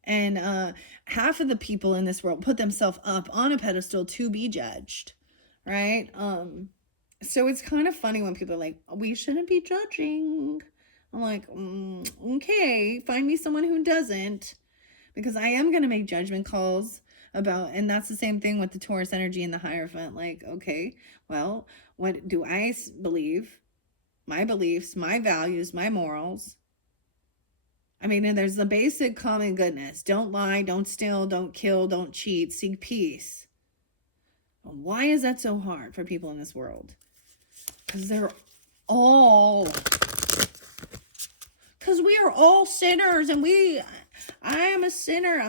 And half of the people in this world put themselves up on a pedestal to be judged, right? So it's kind of funny when people are like, we shouldn't be judging. I'm like, okay, find me someone who doesn't, because I am going to make judgment calls about, and that's the same thing with the Taurus energy and the Hierophant. Like, okay, well, what do I believe? My beliefs, my values, my morals. I mean, and there's the basic common goodness. Don't lie, don't steal, don't kill, don't cheat, seek peace. Why is that so hard for people in this world? Because we are all sinners, and I am a sinner.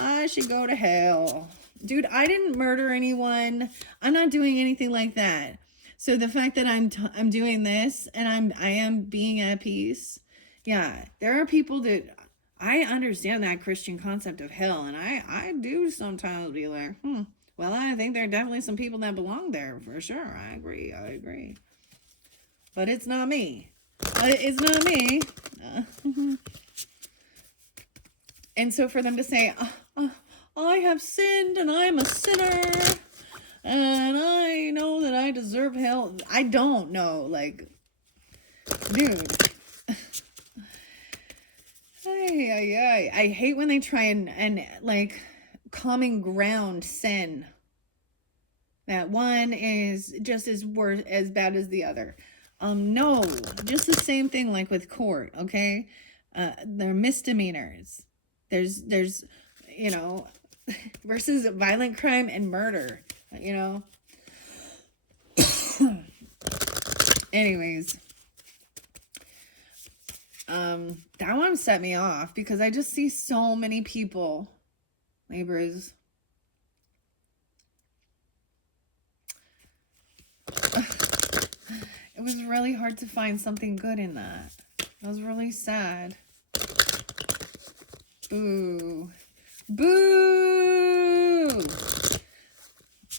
I should go to hell. Dude, I didn't murder anyone. I'm not doing anything like that. So the fact that I'm doing this and I am being at peace. Yeah, there are people that I understand that Christian concept of hell, and I do sometimes be like, well, I think there are definitely some people that belong there for sure. I agree. But it's not me. And so for them to say, I have sinned and I'm a sinner and I know that I deserve hell. I don't know. Like, dude. I hate when they try and like common ground sin. That one is just as bad as the other. No, just the same thing like with court, okay? They're misdemeanors. There's you know, versus violent crime and murder, you know? Anyways, that one set me off because I just see so many people Libras. It was really hard to find something good in that. That was really sad. Boo. Boo!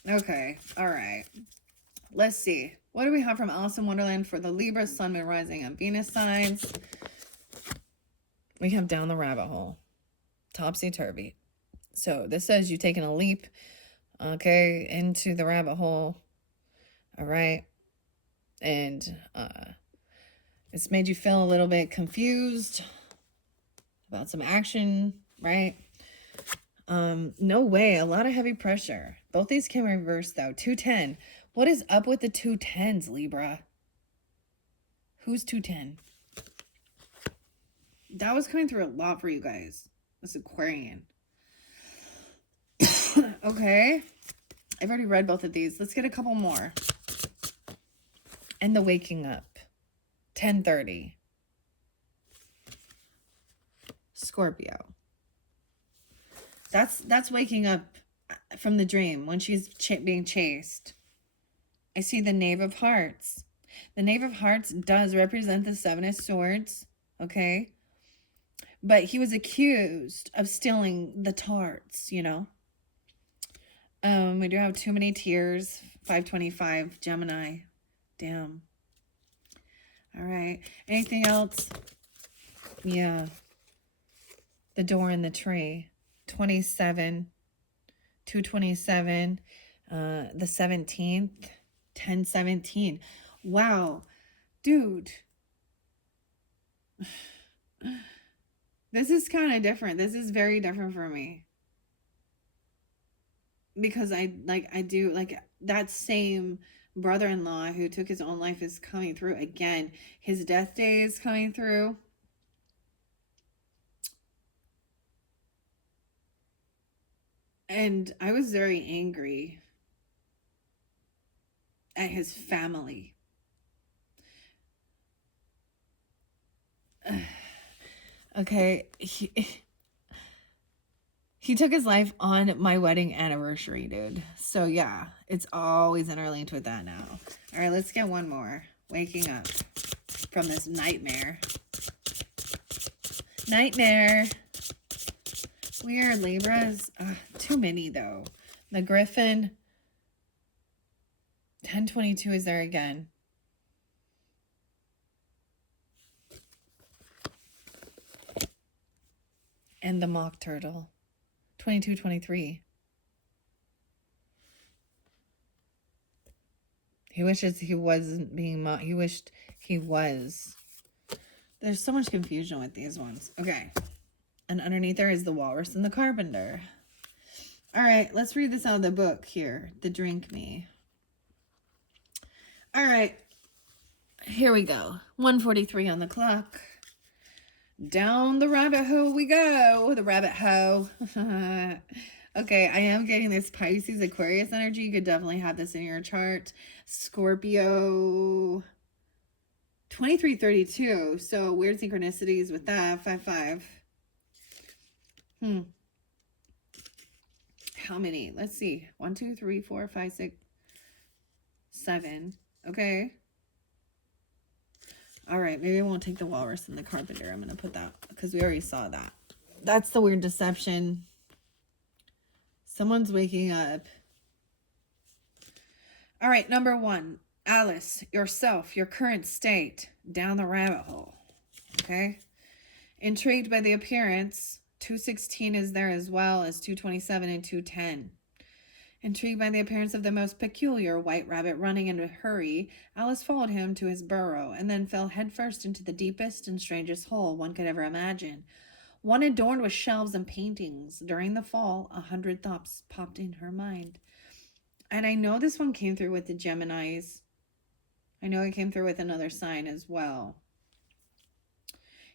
Okay, alright. Let's see. What do we have from Alice in Wonderland for the Libra, Sun, Moon, Rising, and Venus signs? We have down the rabbit hole. Topsy-turvy. So this says you've taken a leap, okay, into the rabbit hole. Alright. And it's made you feel a little bit confused about some action, right? No way. A lot of heavy pressure. Both these can reverse, though. 210. What is up with the 210s, Libra? Who's 210? That was coming through a lot for you guys. This Aquarian. Okay. I've already read both of these. Let's get a couple more. And the waking up. 10:30. Scorpio. That's waking up from the dream when she's being chased. I see the Knave of Hearts. The Knave of Hearts does represent the Seven of Swords, okay? But he was accused of stealing the tarts, you know? We do have too many tears. 525, Gemini. Damn. All right. Anything else? Yeah. The door in the tree. 27. 227. The 17th. 1017. Wow. Dude. This is kind of different. This is very different for me. Because I do that same brother-in-law who took his own life is coming through again. His death day is coming through. And I was very angry at his family. Okay, he took his life on my wedding anniversary, dude. So yeah, it's always interlinked with that now. All right, let's get one more. Waking up from this nightmare. Nightmare. Weird, Libras. Too many, though. The Griffin. 1022 is there again. And the Mock Turtle. 2223. He wishes he wasn't being mocked. He wished he was. There's so much confusion with these ones. Okay. And underneath there is the Walrus and the Carpenter. All right, let's read this out of the book here. The Drink Me. All right. Here we go. 1:43 on the clock. Down the rabbit hole we go. The rabbit hole. Okay, I am getting this Pisces Aquarius energy. You could definitely have this in your chart. Scorpio 2332. So weird synchronicities with that. 5-5. How many? Let's see. 1, 2, 3, 4, 5, 6, 7. Okay. All right, maybe I won't take the Walrus and the Carpenter. I'm going to put that because we already saw that. That's the weird deception. Someone's waking up. All right, number 1. Alice, yourself, your current state, down the rabbit hole. Okay? Intrigued by the appearance. 216 is there as well as 227 and 210. Intrigued by the appearance of the most peculiar white rabbit running in a hurry, Alice followed him to his burrow and then fell headfirst into the deepest and strangest hole one could ever imagine. One adorned with shelves and paintings. During the fall, 100 thoughts popped in her mind. And I know this one came through with the Geminis. I know it came through with another sign as well.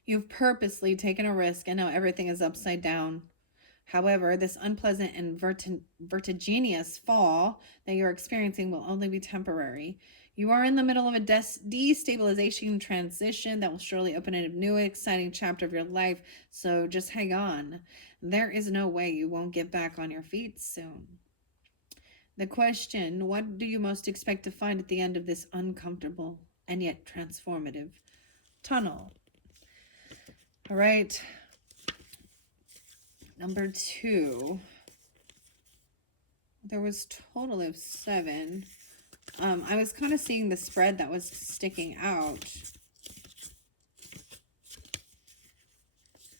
You've purposely taken a risk and now everything is upside down. However, this unpleasant and vertiginous fall that you're experiencing will only be temporary. You are in the middle of a destabilization transition that will surely open a new exciting chapter of your life, so just hang on. There is no way you won't get back on your feet soon. The question, what do you most expect to find at the end of this uncomfortable and yet transformative tunnel? All right. Number 2. There was a total of 7. I was kind of seeing the spread that was sticking out.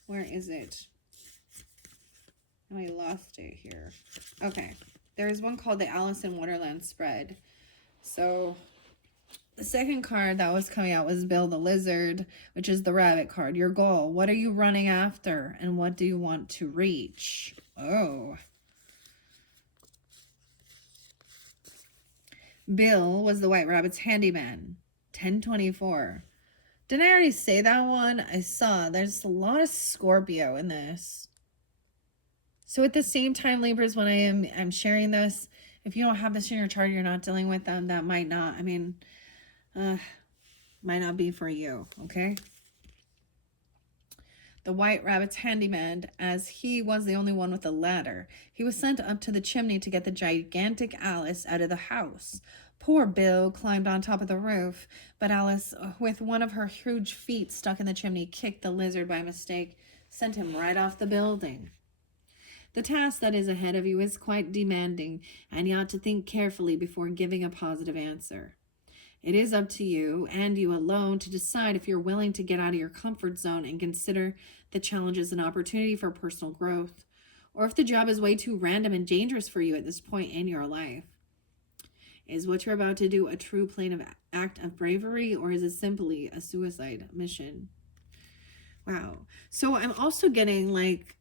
Where is it? Oh, I lost it here. Okay. There's one called the Alice in Wonderland spread. So the second card that was coming out was Bill the Lizard, which is the rabbit card. Your goal. What are you running after? And what do you want to reach? Oh. Bill was the White Rabbit's handyman. 1024. Didn't I already say that one? I saw. There's a lot of Scorpio in this. So at the same time, Libras, when I'm sharing this, if you don't have this in your chart, you're not dealing with them, that might not, might not be for you, okay? The White Rabbit's handyman, as he was the only one with a ladder. He was sent up to the chimney to get the gigantic Alice out of the house. Poor Bill climbed on top of the roof, but Alice, with one of her huge feet stuck in the chimney, kicked the lizard by mistake, sent him right off the building. The task that is ahead of you is quite demanding, and you ought to think carefully before giving a positive answer. It is up to you, and you alone, to decide if you're willing to get out of your comfort zone and consider the challenge as an opportunity for personal growth, or if the job is way too random and dangerous for you at this point in your life. Is what you're about to do a true act of bravery, or is it simply a suicide mission? Wow. So I'm also getting like,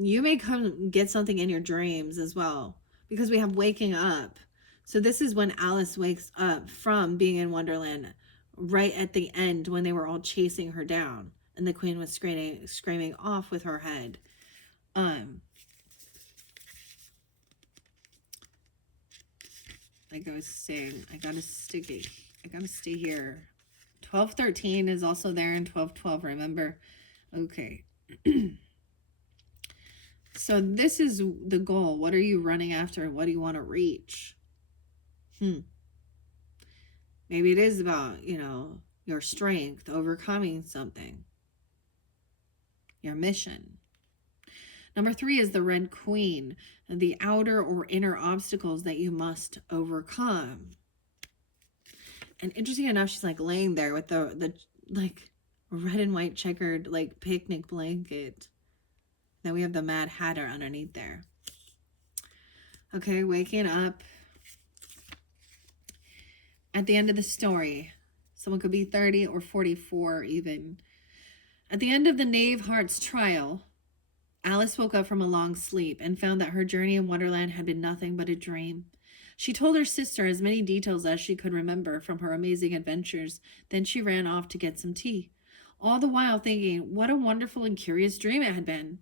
you may come get something in your dreams as well, because we have waking up. So this is when Alice wakes up from being in Wonderland, right at the end when they were all chasing her down and the queen was screaming off with her head. Like I was saying, I gotta stay here. 1213 is also there, and 1212, remember? Okay. So this is the goal. What are you running after? What do you want to reach? Maybe it is about, your strength, overcoming something. Your mission. Number 3 is the Red Queen, the outer or inner obstacles that you must overcome. And interesting enough, she's like laying there with the like red and white checkered like picnic blanket. Then we have the Mad Hatter underneath there. Okay, waking up. At the end of the story, someone could be 30 or 44 even. At the end of the Knave Heart's trial, Alice woke up from a long sleep and found that her journey in Wonderland had been nothing but a dream. She told her sister as many details as she could remember from her amazing adventures. Then she ran off to get some tea, all the while thinking what a wonderful and curious dream it had been.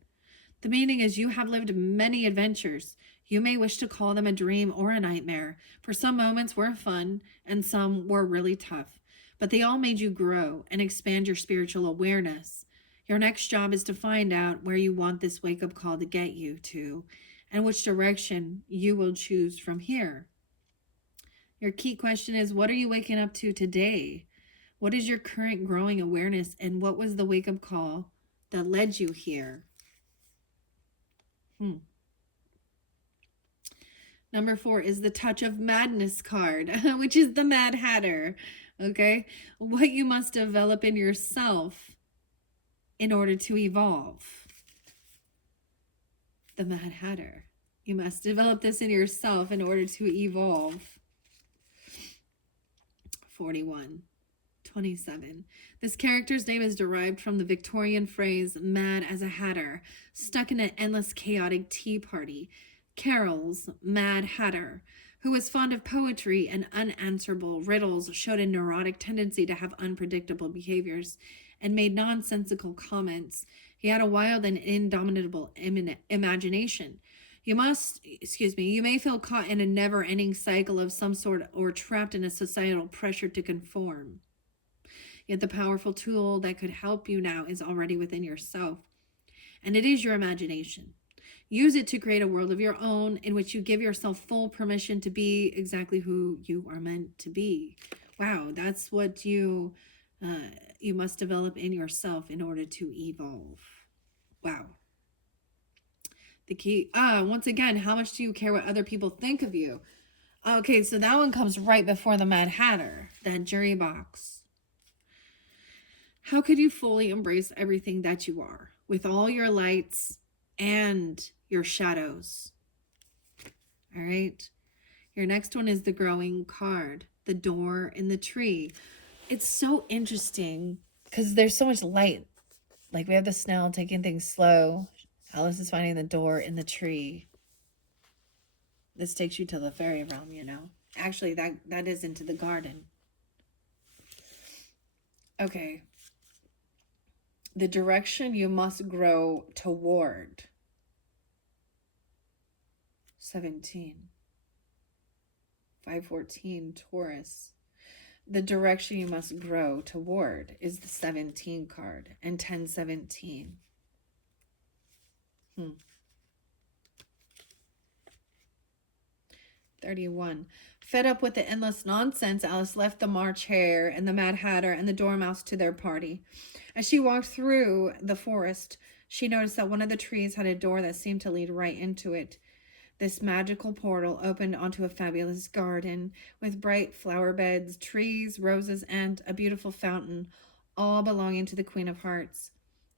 The meaning is you have lived many adventures. You may wish to call them a dream or a nightmare, for some moments were fun and some were really tough, but they all made you grow and expand your spiritual awareness. Your next job is to find out where you want this wake-up call to get you to, and which direction you will choose from here. Your key question is, what are you waking up to today? What is your current growing awareness, and what was the wake-up call that led you here? Number 4 is the Touch of Madness card, which is the Mad Hatter. Okay? What you must develop in yourself in order to evolve. The Mad Hatter. You must develop this in yourself in order to evolve. 41. 27. This character's name is derived from the Victorian phrase mad as a hatter, stuck in an endless chaotic tea party. Carol's Mad Hatter, who was fond of poetry and unanswerable riddles, showed a neurotic tendency to have unpredictable behaviors and made nonsensical comments. He had a wild and indomitable imagination. You may feel caught in a never ending cycle of some sort or trapped in a societal pressure to conform. Yet the powerful tool that could help you now is already within yourself, and it is your imagination. Use it to create a world of your own in which you give yourself full permission to be exactly who you are meant to be. Wow, that's what you must develop in yourself in order to evolve. Wow. The key, once again, how much do you care what other people think of you? Okay, so that one comes right before the Mad Hatter, that jury box. How could you fully embrace everything that you are, with all your lights and your shadows? All right. Your next one is the growing card, the door in the tree. It's so interesting because there's so much light. Like we have the snail taking things slow. Alice is finding the door in the tree. This takes you to the fairy realm, you know. Actually, that is into the garden. Okay. The direction you must grow toward. 17. 514, Taurus. The direction you must grow toward is the 17 card and 1017. 31. Fed up with the endless nonsense, Alice left the March Hare and the Mad Hatter and the Dormouse to their party. As she walked through the forest, she noticed that one of the trees had a door that seemed to lead right into it. This magical portal opened onto a fabulous garden with bright flower beds, trees, roses, and a beautiful fountain, all belonging to the Queen of Hearts.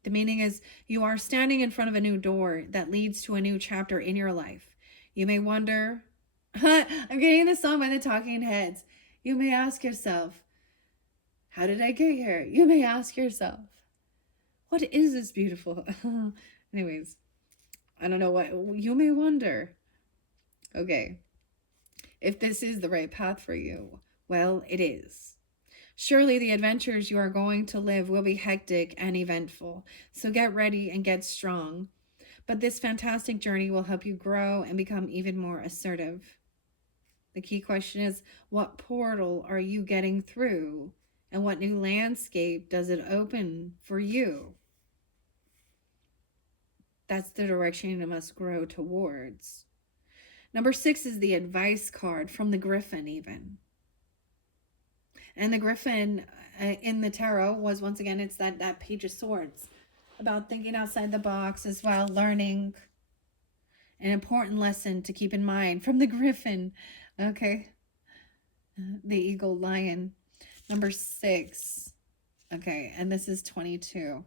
The meaning is you are standing in front of a new door that leads to a new chapter in your life. You may wonder, I'm getting the song by the Talking Heads. You may ask yourself, how did I get here? You may ask yourself, what is this beautiful? Anyways, I don't know what you may wonder. Okay, if this is the right path for you, well, it is. Surely the adventures you are going to live will be hectic and eventful, so get ready and get strong. But this fantastic journey will help you grow and become even more assertive. The key question is, what portal are you getting through? And what new landscape does it open for you? That's the direction you must grow towards. Number 6 is the advice card from the Griffin, even. And the Griffin in the tarot was, once again, it's that Page of Swords, about thinking outside the box as well, learning. An important lesson to keep in mind from the Griffin. Okay. The Eagle Lion. Number 6. Okay, and this is 22.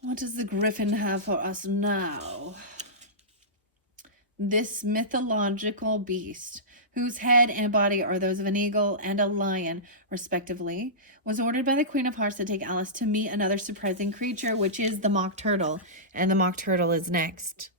What does the Griffin have for us now? This mythological beast, whose head and body are those of an eagle and a lion, respectively, was ordered by the Queen of Hearts to take Alice to meet another surprising creature, which is the Mock Turtle. And the Mock Turtle is next.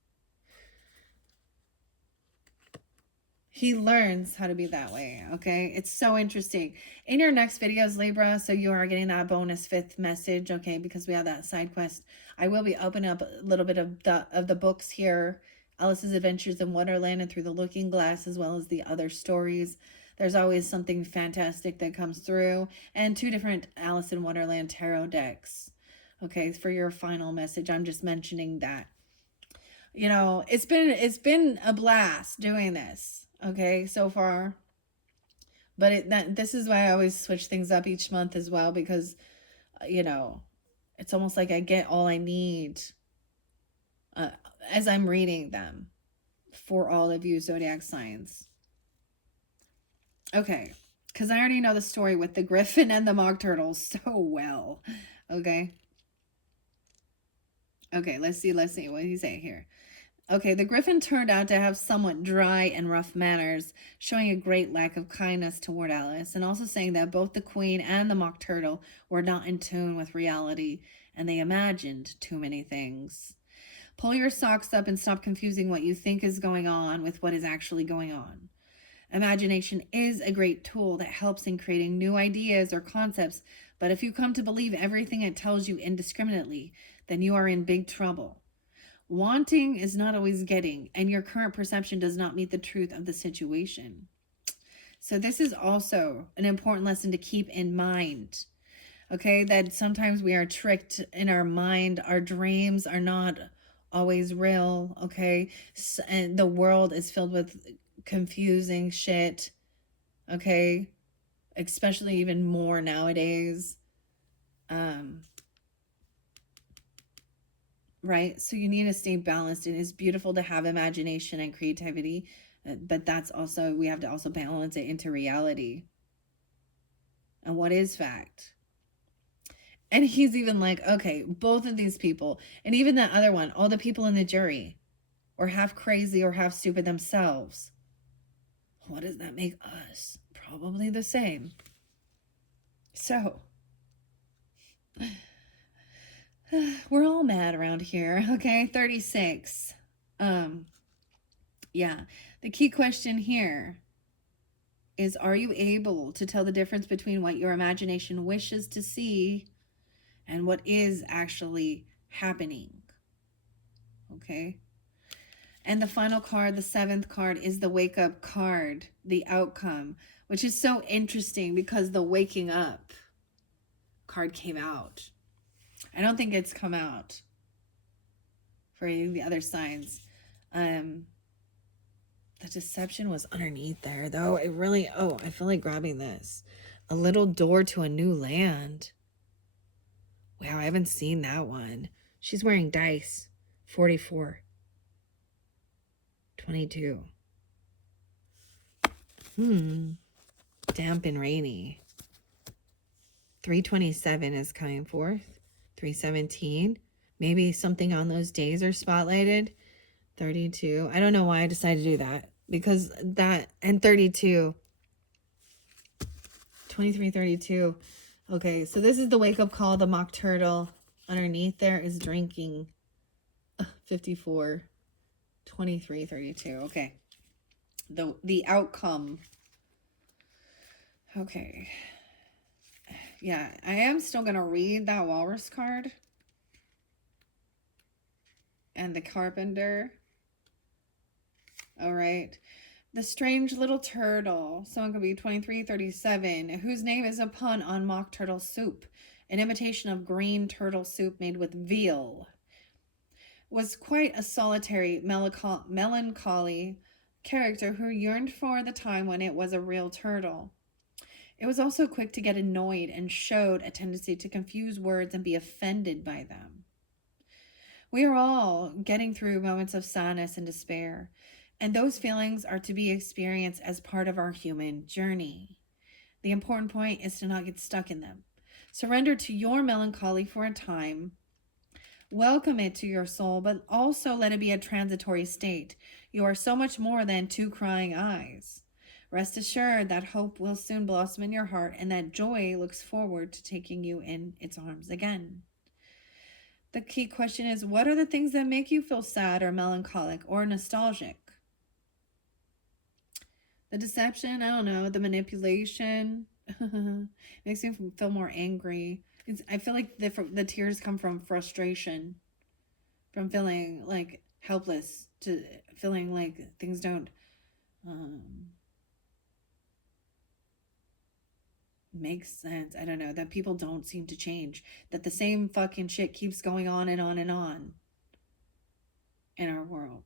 He learns how to be that way, okay? It's so interesting. In your next videos, Libra, so you are getting that bonus 5th message, okay, because we have that side quest. I will be opening up a little bit of the books here, Alice's Adventures in Wonderland and Through the Looking Glass, as well as the other stories. There's always something fantastic that comes through, and 2 different Alice in Wonderland tarot decks, okay, for your final message. I'm just mentioning that. You know, it's been a blast doing this. Okay, so far, but this is why I always switch things up each month as well, because you know, it's almost like I get all I need as I'm reading them for all of you zodiac signs. Okay, because I already know the story with the Griffin and the Mock Turtle so well. Okay, let's see what he's saying here. Okay, the Griffin turned out to have somewhat dry and rough manners, showing a great lack of kindness toward Alice, and also saying that both the Queen and the Mock Turtle were not in tune with reality, and they imagined too many things. Pull your socks up and stop confusing what you think is going on with what is actually going on. Imagination is a great tool that helps in creating new ideas or concepts, But if you come to believe everything it tells you indiscriminately, then you are in big trouble. Wanting is not always getting, and your current perception does not meet the truth of the situation. So this is also an important lesson to keep in mind. Okay, that sometimes we are tricked in our mind. Our dreams are not always real. Okay, and the world is filled with confusing shit. Okay, especially even more nowadays. Right? So you need to stay balanced. It is beautiful to have imagination and creativity, but that's also, we have to also balance it into reality. And what is fact? And he's even like, okay, both of these people, and even that other one, all the people in the jury, or half crazy or half stupid themselves. What does that make us? Probably the same. So, we're all mad around here, okay? 36. Yeah. The key question here is, are you able to tell the difference between what your imagination wishes to see and what is actually happening? Okay. And the final card, the 7th card, is the wake up card, the outcome, which is so interesting because the waking up card came out. I don't think it's come out for any of the other signs. The deception was underneath there, though. It really, oh, I feel like grabbing this. A little door to a new land. Wow, I haven't seen that one. She's wearing dice. 44. 22. Damp and rainy. 327 is coming forth. 317. Maybe something on those days are spotlighted. 32. I don't know why I decided to do that. Because that, and 32. 23, 32. Okay, so this is the wake up call. The mock turtle underneath there is drinking. 54. 23, 32. Okay. The outcome. Okay. Yeah, I am still going to read that walrus card. And the carpenter. All right. The strange little turtle. Someone could be 2337, whose name is a pun on mock turtle soup, an imitation of green turtle soup made with veal. Was quite a solitary, melancholy character who yearned for the time when it was a real turtle. It was also quick to get annoyed and showed a tendency to confuse words and be offended by them. We are all getting through moments of sadness and despair, and those feelings are to be experienced as part of our human journey. The important point is to not get stuck in them. Surrender to your melancholy for a time. Welcome it to your soul, but also let it be a transitory state. You are so much more than 2 crying eyes. Rest assured that hope will soon blossom in your heart and that joy looks forward to taking you in its arms again. The key question is, what are the things that make you feel sad or melancholic or nostalgic? The deception, I don't know, the manipulation makes me feel more angry. I feel like the tears come from frustration, from feeling like helpless to feeling like things don't make sense. I don't know, that people don't seem to change, that the same fucking shit keeps going on and on and on in our world.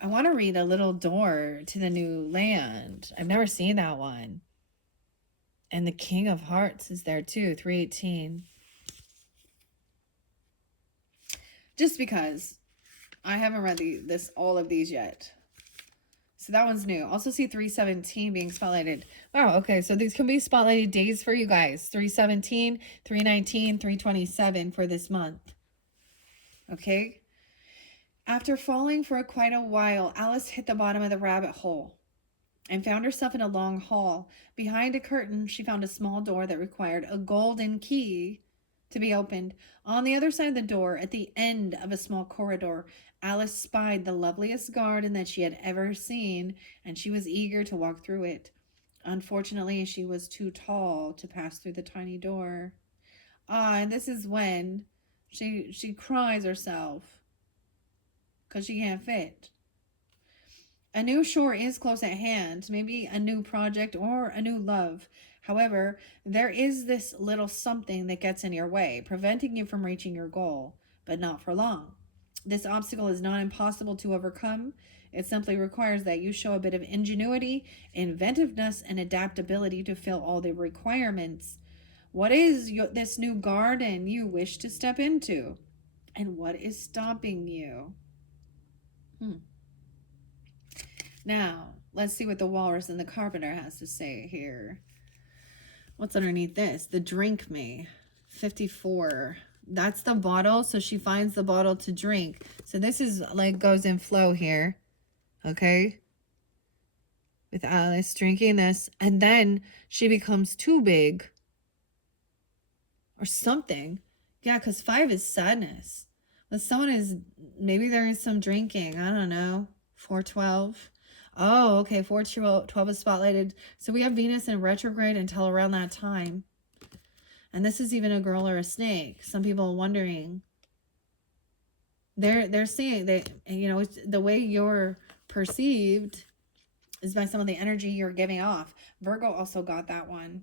I want to read A Little Door to the New Land. I've never seen that one. And the King of Hearts is there too, 318. Just because I haven't read all of these yet. So that one's new. Also see 317 being spotlighted. Wow, okay, so these can be spotlighted days for you guys. 317, 319, 327 for this month. Okay? After falling for quite a while, Alice hit the bottom of the rabbit hole and found herself in a long hall. Behind a curtain, she found a small door that required a golden key to be opened. On the other side of the door, at the end of a small corridor, Alice spied the loveliest garden that she had ever seen, and she was eager to walk through it. Unfortunately, she was too tall to pass through the tiny door. And this is when she cries herself because she can't fit. A new shore is close at hand, maybe a new project or a new love. However, there is this little something that gets in your way, preventing you from reaching your goal, but not for long. This obstacle is not impossible to overcome. It simply requires that you show a bit of ingenuity, inventiveness, and adaptability to fill all the requirements. What is this new garden you wish to step into? And what is stopping you? Now, let's see what the walrus and the carpenter has to say here. What's underneath this? The drink me. 54. That's the bottle. So she finds the bottle to drink. So this is like goes in flow here. Okay. With Alice drinking this. And then she becomes too big. Or something. Yeah, because 5 is sadness. But someone is, maybe there is some drinking. I don't know. 412. Oh, okay. 412 is spotlighted. So we have Venus in retrograde until around that time. And this is even a girl or a snake. Some people are wondering. They're saying that, you know, it's the way you're perceived is by some of the energy you're giving off. Virgo also got that one.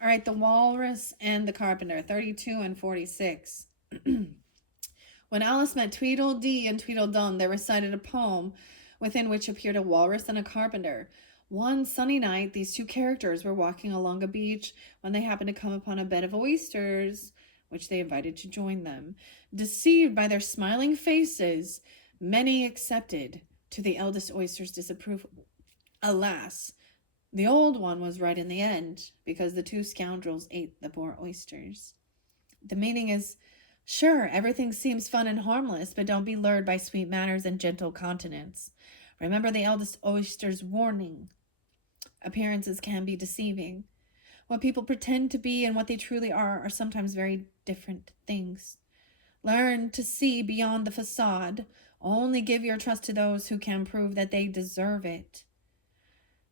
All right, the walrus and the carpenter, 32 and 46. When Alice met Tweedledee and Tweedledum, they recited a poem within which appeared a walrus and a carpenter. One sunny night, these two characters were walking along a beach when they happened to come upon a bed of oysters, which they invited to join them. Deceived by their smiling faces, many accepted, to the eldest oyster's disapproval. Alas, the old one was right in the end, because the two scoundrels ate the poor oysters. The meaning is, sure, everything seems fun and harmless, but don't be lured by sweet manners and gentle countenance. Remember the eldest oyster's warning. Appearances can be deceiving. What people pretend to be and what they truly are sometimes very different things. Learn to see beyond the facade. Only give your trust to those who can prove that they deserve it.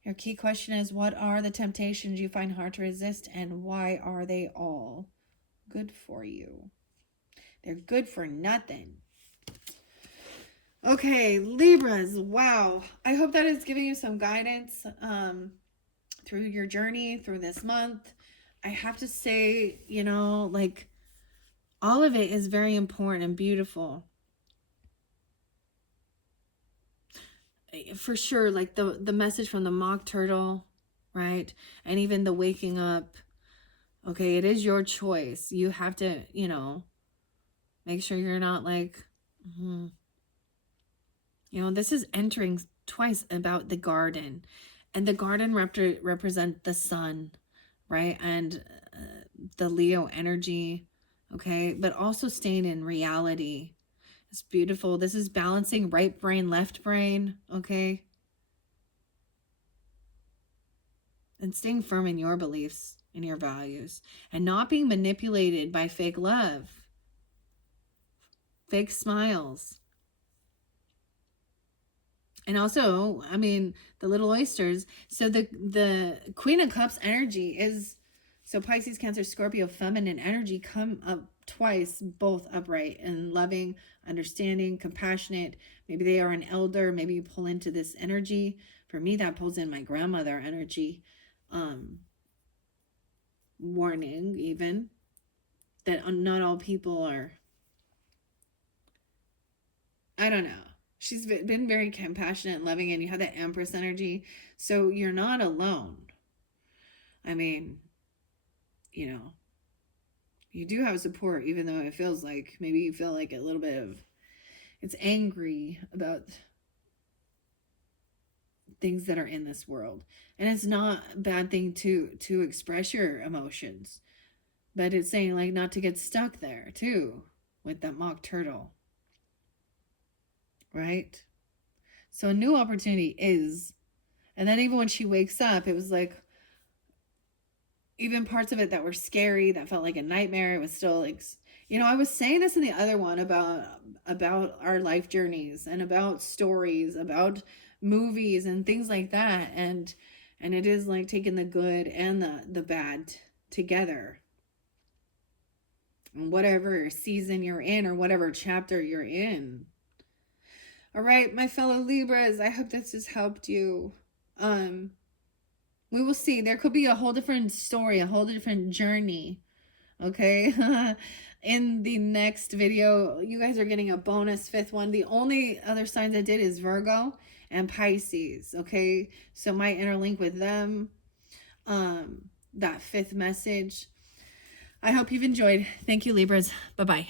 Your key question is, what are the temptations you find hard to resist, and why are they all good for you? They're good for nothing. Okay, Libras. Wow. I hope that is giving you some guidance through your journey through this month. I have to say, you know, like all of it is very important and beautiful. For sure, like the message from the mock turtle, right? And even the waking up. Okay, it is your choice. You have to, you know, make sure you're not like, you know, this is entering twice about the garden. And the garden represent the sun, right? And the Leo energy, okay? But also staying in reality. It's beautiful. This is balancing right brain, left brain, okay? And staying firm in your beliefs and your values. And not being manipulated by fake love. Fake smiles. And also, I mean, the little oysters. So the Queen of Cups energy is, so Pisces, Cancer, Scorpio, feminine energy come up twice, both upright and loving, understanding, compassionate. Maybe they are an elder. Maybe you pull into this energy. For me, that pulls in my grandmother energy. Warning, even, that not all people are, I don't know. She's been very compassionate and loving, and you have that Empress energy. So you're not alone. I mean, you know, you do have support, even though it feels like maybe you feel like a little bit of, it's angry about things that are in this world. And it's not a bad thing to express your emotions. But it's saying like not to get stuck there too with that mock turtle. Right? So a new opportunity is, and then even when she wakes up, it was like, even parts of it that were scary, that felt like a nightmare, it was still like, you know, I was saying this in the other one about our life journeys and about stories, about movies and things like that. And And it is like taking the good and the bad together. Whatever season you're in or whatever chapter you're in. All right, my fellow Libras, I hope this has helped you. We will see. There could be a whole different story, a whole different journey. Okay. In the next video, you guys are getting a bonus 5th one. The only other signs I did is Virgo and Pisces. Okay. So might interlink with them. That 5th message. I hope you've enjoyed. Thank you, Libras. Bye-bye.